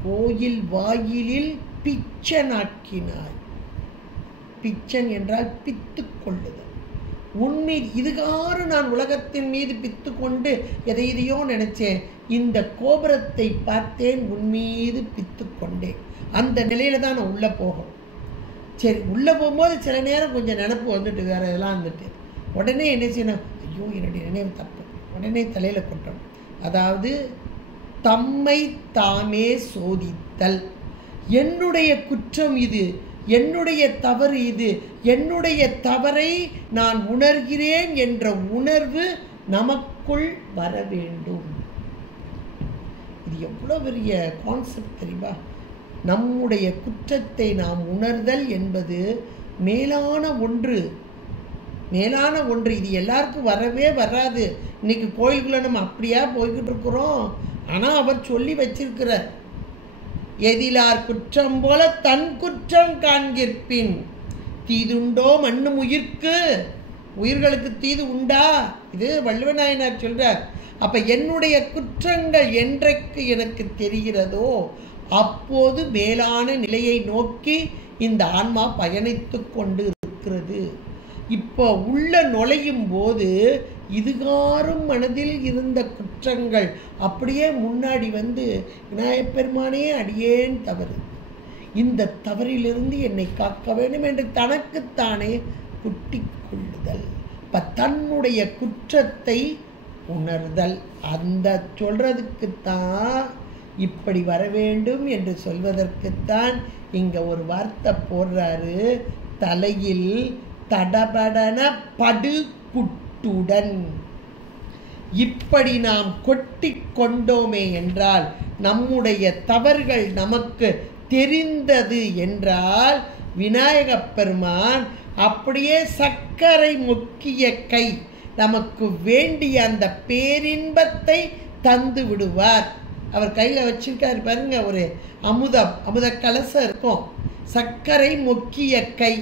கோயில் வாயிலில் பிச்சனாக்கினாய். பிச்சன் என்றால் பித்து கொள்ளுதல். உன்மீது இதுகாறு நான் உலகத்தின் மீது பித்து கொண்டு எதையோ நினைச்சேன், இந்த கோபுரத்தை பார்த்தேன், உன்மீது பித்து கொண்டேன். அந்த நிலையில தான் நான் உள்ளே போகும். சரி, உள்ளே போகும்போது சில நேரம் கொஞ்சம் நினப்பு வந்துட்டு வேறு இதெல்லாம் வந்துட்டு உடனே என்ன செய்யணும், ஐயோ என்னுடைய நினைவு தப்பு, உடனே தலையில் கொட்டணும். அதாவது தம்மை தாமே சோதித்தல். என்னுடைய குற்றம் இது, என்னுடைய தவறு இது, என்னுடைய தவறை நான் உணர்கிறேன் என்ற உணர்வு நமக்குள் வர வேண்டும். இது எவ்வளோ பெரிய கான்செப்ட் தெரியுமா? நம்முடைய குற்றத்தை நாம் உணர்தல் என்பது மேலான ஒன்று, மேலான ஒன்று. இது எல்லாருக்கும் வரவே வராது. இன்னைக்கு கோயிலுக்குள்ள நம்ம அப்படியா போய்கிட்டு இருக்கிறோம். ஆனால் அவர் சொல்லி வச்சிருக்கிறார், எதிலார் குற்றம் போல தன் குற்றம் காண்கிற்பின் தீதுண்டோ மண்ணும் உயிர்க்கு. உயிர்களுக்கு தீது உண்டா? இது வள்ளுவநாயனார் சொல்றார். அப்ப என்னுடைய குற்றங்கள் என்றைக்கு எனக்கு தெரிகிறதோ அப்போது மேலான நிலையை நோக்கி இந்த ஆன்மா பயணித்து கொண்டு இருக்கிறது. இப்போ உள்ள நுழையும் போது இதுகாரும் மனதில் இருந்த குற்றங்கள் அப்படியே முன்னாடி வந்து, விநாயகப் பெருமானே அடியேன் தவறு, இந்த தவறிலிருந்து என்னை காக்க வேண்டும் என்று தனக்குத்தானே குட்டிக் கொள்ளுதல். இப்போ தன்னுடைய குற்றத்தை உணர்தல். அந்த சொல்றதுக்குத்தான், இப்படி வர வேண்டும் என்று சொல்வதற்குத்தான் இங்க ஒரு வார்த்தை போடுறாரு, தலையில் தடபடன படு குட்டுடன். இப்படி நாம் கொட்டி கொண்டோமே என்றால் நம்முடைய தவறுகள் நமக்கு தெரிந்தது என்றால் விநாயகப் பெருமான் அப்படியே சர்க்கரை முக்கிய கை நமக்கு வேண்டிய அந்த பேரின்பத்தை தந்து விடுவார். அவர் கையில் வச்சிருக்காரு பாருங்க, ஒரு அமுத கலசம் இருக்கும், சர்க்கரை முக்கிய கை.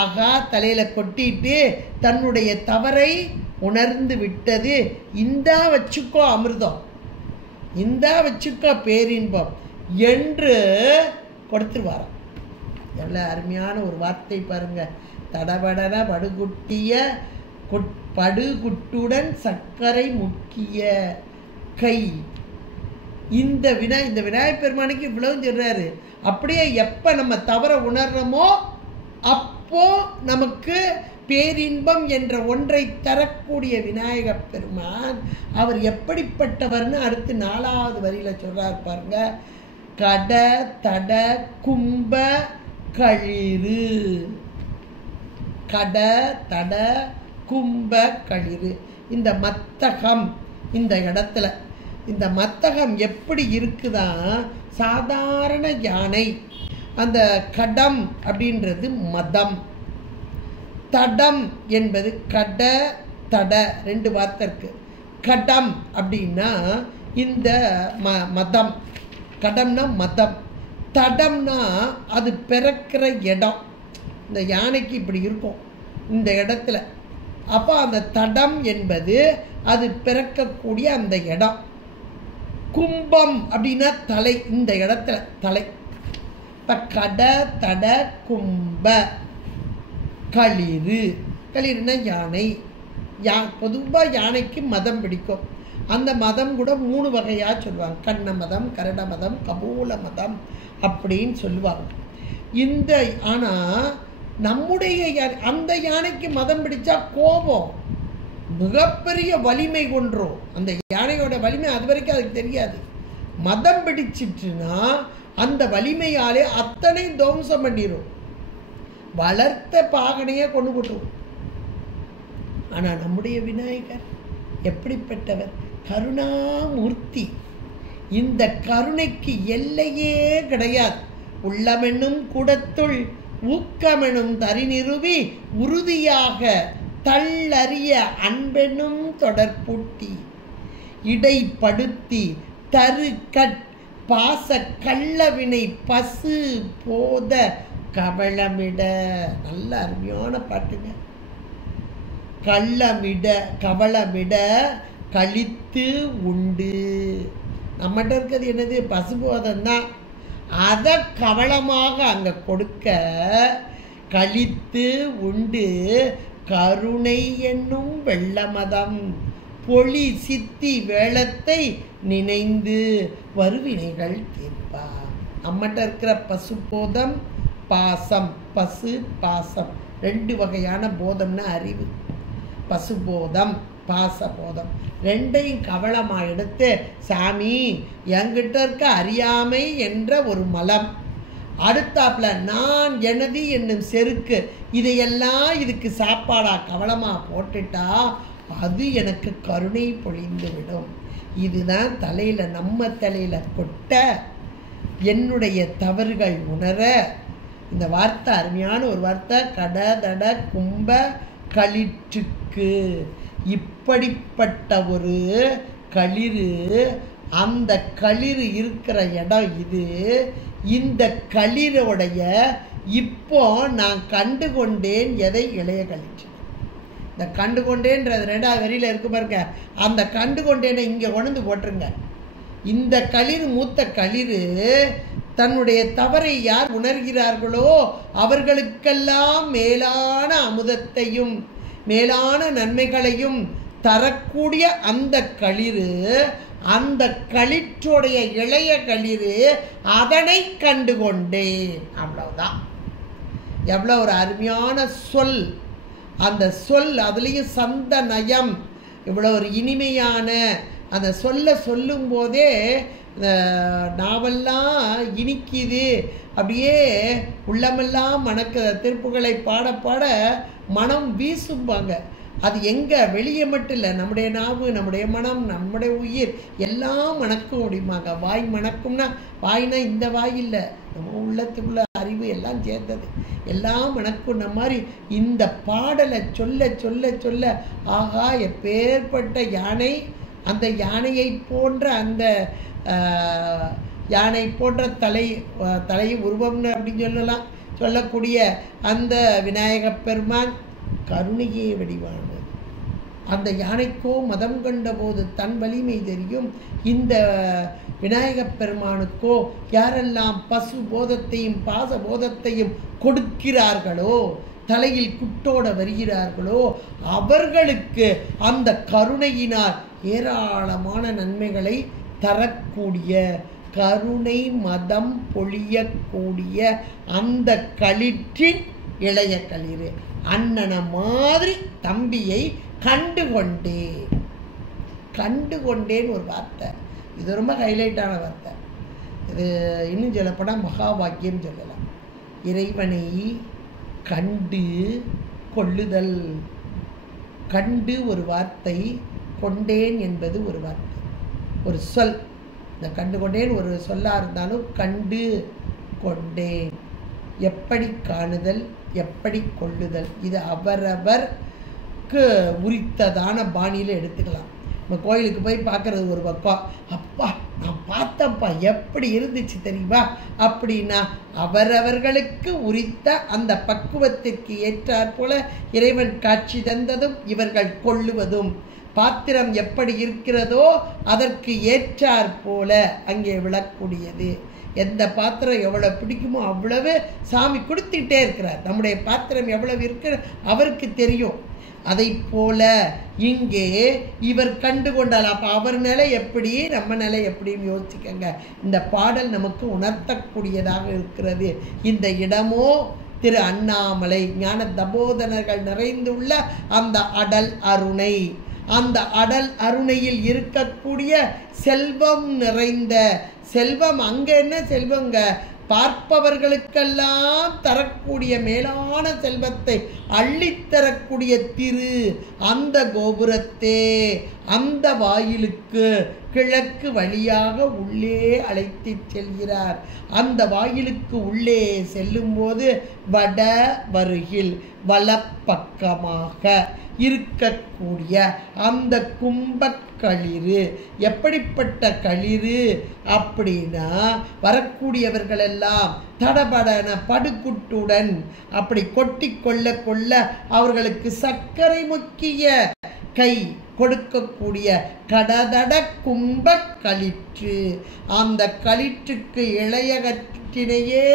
ஆகா, தலையில் கொட்டிட்டு தன்னுடைய தவறை உணர்ந்து விட்டது. இந்தா வச்சுக்கோ அமிர்தம், இந்தா வச்சுக்கோ பேரின்பம் என்று கொடுத்துருவார். எவ்வளோ அருமையான ஒரு வார்த்தை பாருங்க. தடபடன படுகுட்டிய படுகுட்டுடன் சர்க்கரை முக்கிய கை. இந்த விநாயகப் பெருமானுக்கு இவ்வளவு சொல்றாரு. அப்படியே எப்போ நம்ம தவற உணர்றோமோ அப்போ நமக்கு பேரின்பம் என்ற ஒன்றை தரக்கூடிய விநாயகப் பெருமான் அவர் எப்படிப்பட்டவர்னு அடுத்து 4வது வரியில சொல்றார் பாருங்க. கட தட கும்ப களிறு. கட தட கும்ப களிறு. இந்த மத்தகம், இந்த இடத்துல இந்த மத்தகம் எப்படி இருக்குதா, சாதாரண யானை. அந்த கடம் அப்படின்றது மதம், தடம் என்பது கட தட 2 வார்த்தை இருக்கு. கடம் அப்படின்னா இந்த மதம், கடம்னா மதம், தடம்னா அது பிறக்கிற இடம். இந்த யானைக்கு இப்படி இருக்கும் இந்த இடத்துல. அப்போ அந்த தடம் என்பது அது பிறக்கக்கூடிய அந்த இடம். கும்பம் அப்படின்னா தலை, இந்த இடத்துல தலை. இப்போ கட தட கும்ப களிறு. களிறுனா யானை. பொதுவாக யானைக்கு மதம் பிடிக்கும். அந்த மதம் கூட 3 வகையாக சொல்லுவாங்க. கண்ண மதம், கரட மதம், கபூல மதம் அப்படின்னு சொல்லுவாங்க. ஆனால் நம்முடைய அந்த யானைக்கு மதம் பிடிச்சா கோபம், மிகப்பெரிய வலிமை கொன்றும். அந்த யானையோட வலிமை அது வரைக்கும் அதுக்கு தெரியாது. மதம் பிடிச்சிட்டுனா அந்த வலிமையாலே அத்தனை துவம்சம் பண்ணிடும், வளர்த்த பாகனையே கொண்டு போட்டுரும். ஆனால் நம்முடைய விநாயகர் எப்படிப்பட்டவர்? கருணாமூர்த்தி. இந்த கருணைக்கு எல்லையே கிடையாது. உள்ளமெனும் கூடத்துள் ஊக்கமெனும் தரிநிறுவி உறுதியாக தள்ளறிய அன்பெனும் தொடர்பூட்டி இடைப்படுத்தி தருகட் பாச கள்ளவினை பசு போத கவளமிட. நல்ல அருமையான பாட்டுங்க. கள்ளமிட கவளமிட கழித்து உண்டு. நம்மகிட்ட இருக்கிறது என்னது? பசுபோதம் தான். அதை கவளமாக அங்கே கொடுக்க கழித்து உண்டு கருணை என்னும் வெள்ளமதம் பொலி சித்தி வேளத்தை நினைந்து வருவினைகள் தீர்ப்பார். நம்மகிட்ட இருக்கிற பசுபோதம், பாசம். பசு பாசம் 2 வகையான போதம்னு அறிவு. பசுபோதம், பாசபோதம் 2ஐயும் கவளமாக எடுத்து, சாமி என்கிட்ட இருக்க அறியாமை என்ற ஒரு மலம், அடுத்தாப்புல நான் எனது என்னும் செருக்கு, இதையெல்லாம் இதுக்கு சாப்பாடா கவளமாக போட்டுட்டா அது எனக்கு கருணை பொழிந்து விடும். இதுதான் தலையில், நம்ம தலையில் கொட்ட என்னுடைய தவறுகள் உணர. இந்த வார்த்தை அருமையான ஒரு வார்த்தை. கட தட கும்ப களிற்றுக்கு. இப்படிப்பட்ட ஒரு களிறு, அந்த களிறு இருக்கிற இடம் இது. இந்த களிரோடைய இப்போ நான் கண்டு கொண்டேன் எதை? இளைய களிற்று. இந்த கண்டு கொண்டேன்றது 2வது வரியில் இருக்கு பாருங்க. அந்த கண்டு கொண்டேனை இங்கே கொண்டு போட்டுருங்க. இந்த களிறு, மூத்த களிறு, தன்னுடைய தவறை யார் உணர்கிறார்களோ அவர்களுக்கெல்லாம் மேலான அமுதத்தையும் மேலான நன்மைகளையும் தரக்கூடிய அந்த களிறு, அந்த களிற்றுடைய இளைய களிறு, அதனை கண்டு கொண்டேன். அவ்வளவுதான். எவ்வளோ ஒரு அருமையான சொல். அந்த சொல், அதுலேயும் சந்த நயம், இவ்வளோ ஒரு இனிமையான அந்த சொல்ல சொல்லும் போதே நாவெல்லாம் இனிக்குது, அப்படியே உள்ளமெல்லாம் மணக்க. திருப்புகளை பாட பாட மனம் வீசும்பாங்க. அது எங்கே வெளியே மட்டும் இல்லை, நம்முடைய நாவு, நம்முடைய மனம், நம்முடைய உயிர் எல்லாம் மணக்கும் அப்படிம்பாங்க. வாய் மணக்கும்னா வாய்னா இந்த வாய் இல்லை, நம்ம உள்ளத்துக்குள்ள அறிவு எல்லாம் சேர்ந்தது, எல்லாம் மணக்கும். நம்ம மாதிரி இந்த பாடலை சொல்ல சொல்ல சொல்ல ஆகா எப்பேற்பட்ட யானை, அந்த யானையை போன்ற அந்த யானை போன்ற தலை உருவம்னு அப்படின்னு சொல்லக்கூடிய அந்த விநாயகப் பெருமான் கருணையே வடிவானது. அந்த யானைக்கோ மதம் கண்ட போது தன் வலிமை தெரியும். இந்த விநாயகப் பெருமானுக்கோ யாரெல்லாம் பசு போதத்தையும் பாச போதத்தையும் கொடுக்கிறார்களோ, தலையில் குட்டோட வருகிறார்களோ, அவர்களுக்கு அந்த கருணையினால் ஏராளமான நன்மைகளை தரக்கூடிய, கருணை மதம் பொழியக்கூடிய அந்த களிற்றின் இளைய களிறு. அண்ணன மாதிரி தம்பியை கண்டுகொண்டேன்னு ஒரு வார்த்தை, இது ரொம்ப ஹைலைட்டான வார்த்தை. இது இன்னும் சொல்லப்போனால் மகா வாக்கியம் சொல்லலாம். இறைவனை கண்டு கொள்ளுதல். கண்டு ஒரு வார்த்தை, கொண்டேன் என்பது ஒரு வார்த்தை, ஒரு சொல். இந்த கண்டு கொண்டேன் ஒரு சொல்லாக இருந்தாலும் கண்டு கொண்டேன். எப்படி காணுதல், எப்படி கொள்ளுதல், இது அவரவருக்கு உரித்ததான பாணியில் எடுத்துக்கலாம். நம்ம கோயிலுக்கு போய் பார்க்குறது ஒரு பக்கம், அப்பா நான் பார்த்தப்பா எப்படி இருந்துச்சு தெரியுமா அப்படின்னா, அவரவர்களுக்கு உரித்த அந்த பக்குவத்திற்கு ஏற்றாற் போல இறைவன் காட்சி தந்ததும் இவர்கள் கொள்ளுவதும், பாத்திரம் எப்படி இருக்கிறதோ அதற்கு ஏற்றாற் போல அங்கே விழக்கூடியது. எந்த பாத்திரம் எவ்வளோ பிடிக்குமோ அவ்வளவு சாமி கொடுத்துட்டே இருக்கிறார். நம்முடைய பாத்திரம் எவ்வளவு இருக்கிற அவருக்கு தெரியும். அதை போல இங்கே இவர் கண்டு கொண்டால் அப்போ அவர் நிலை எப்படி, நம்ம நிலை எப்படின்னு யோசிச்சுக்கங்க. இந்த பாடல் நமக்கு உணர்த்தக்கூடியதாக இருக்கிறது. இந்த இடமோ திரு அண்ணாமலை ஞான தபோதனர்கள் நிறைந்துள்ள அந்த அடல் அருணை. அந்த அடல் அருணையில் இருக்கக்கூடிய செல்வம் நிறைந்த செல்வம். அங்கே என்ன செல்வங்க, பார்ப்பவர்களுக்கெல்லாம் தரக்கூடிய மேலான செல்வத்தை அள்ளித்தரக்கூடிய திரு அந்த கோபுரத்தே அந்த வாயிலுக்கு கிழக்கு வழியாக உள்ளே அழைத்து செல்கிறார். அந்த வாயிலுக்கு உள்ளே செல்லும்போது வட வருகில் வலப்பக்கமாக இருக்கக்கூடிய அந்த கும்பக்களிறு. எப்படிப்பட்ட களிறு அப்படின்னா, வரக்கூடியவர்களெல்லாம் தடபடன படுகுட்டுடன் அப்படி கொட்டி கொள்ள கொள்ள அவர்களுக்கு சர்க்கரை முக்கிய கை கொடுக்கக்கூடிய கடதட கும்ப களிற்று. அந்த களிற்றுக்கு இளைய கற்றினையே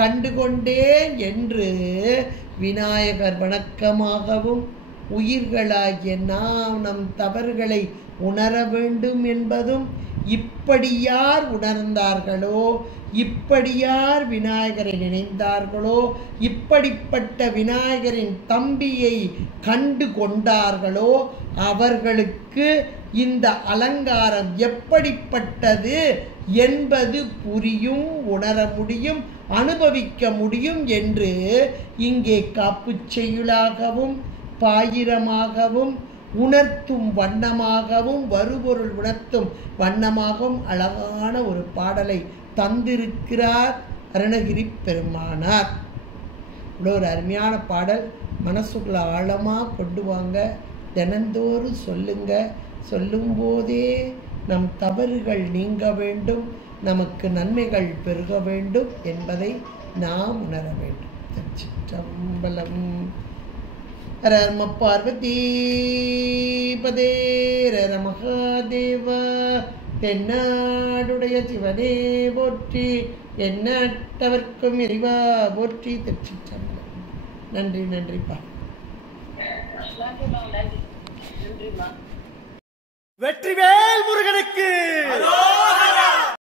கண்டுகொண்டேன் என்று விநாயகர் வணக்கமாகவும், உயிர்களாகிய நாம் நம் தவறுகளை உணர வேண்டும் என்பதும், இப்படி யார் உணர்ந்தார்களோ, இப்படி யார் விநாயகரை நினைந்தார்களோ, இப்படிப்பட்ட விநாயகரின் தம்பியை கண்டு கொண்டார்களோ அவர்களுக்கு இந்த அலங்காரம் எப்படிப்பட்டது என்பது புரியும், உணர முடியும், அனுபவிக்க முடியும் என்று இங்கே காப்புச் செய்யுளாகவும் பாயிரமாகவும் உணர்த்தும் வண்ணமாகவும் வருபொருள் உணர்த்தும் வண்ணமாகவும் அழகான ஒரு பாடலை தந்திருக்கிறார் அருணகிரி பெருமானார். இவ்வளோ ஒரு அருமையான பாடல். மனசுக்குள்ள ஆழமாக கொண்டு வாங்க, தினந்தோறும் சொல்லுங்க. சொல்லும்போதே நம் தவறுகள் நீங்க வேண்டும், நமக்கு நன்மைகள் பெருக வேண்டும் என்பதை நாம் உணர வேண்டும். திருச்சிற்றம்பலம். ரம பார்வதி பதே ரர மகாதேவ. தென்னாடுடைய சிவனே போற்றி, எண்ணற்றவர்க்கும் இறைவா போற்றி. திருச்சிற்றம்பலம். நன்றி. நன்றிப்பா. வெற்றிவேல் முருகனுக்கு.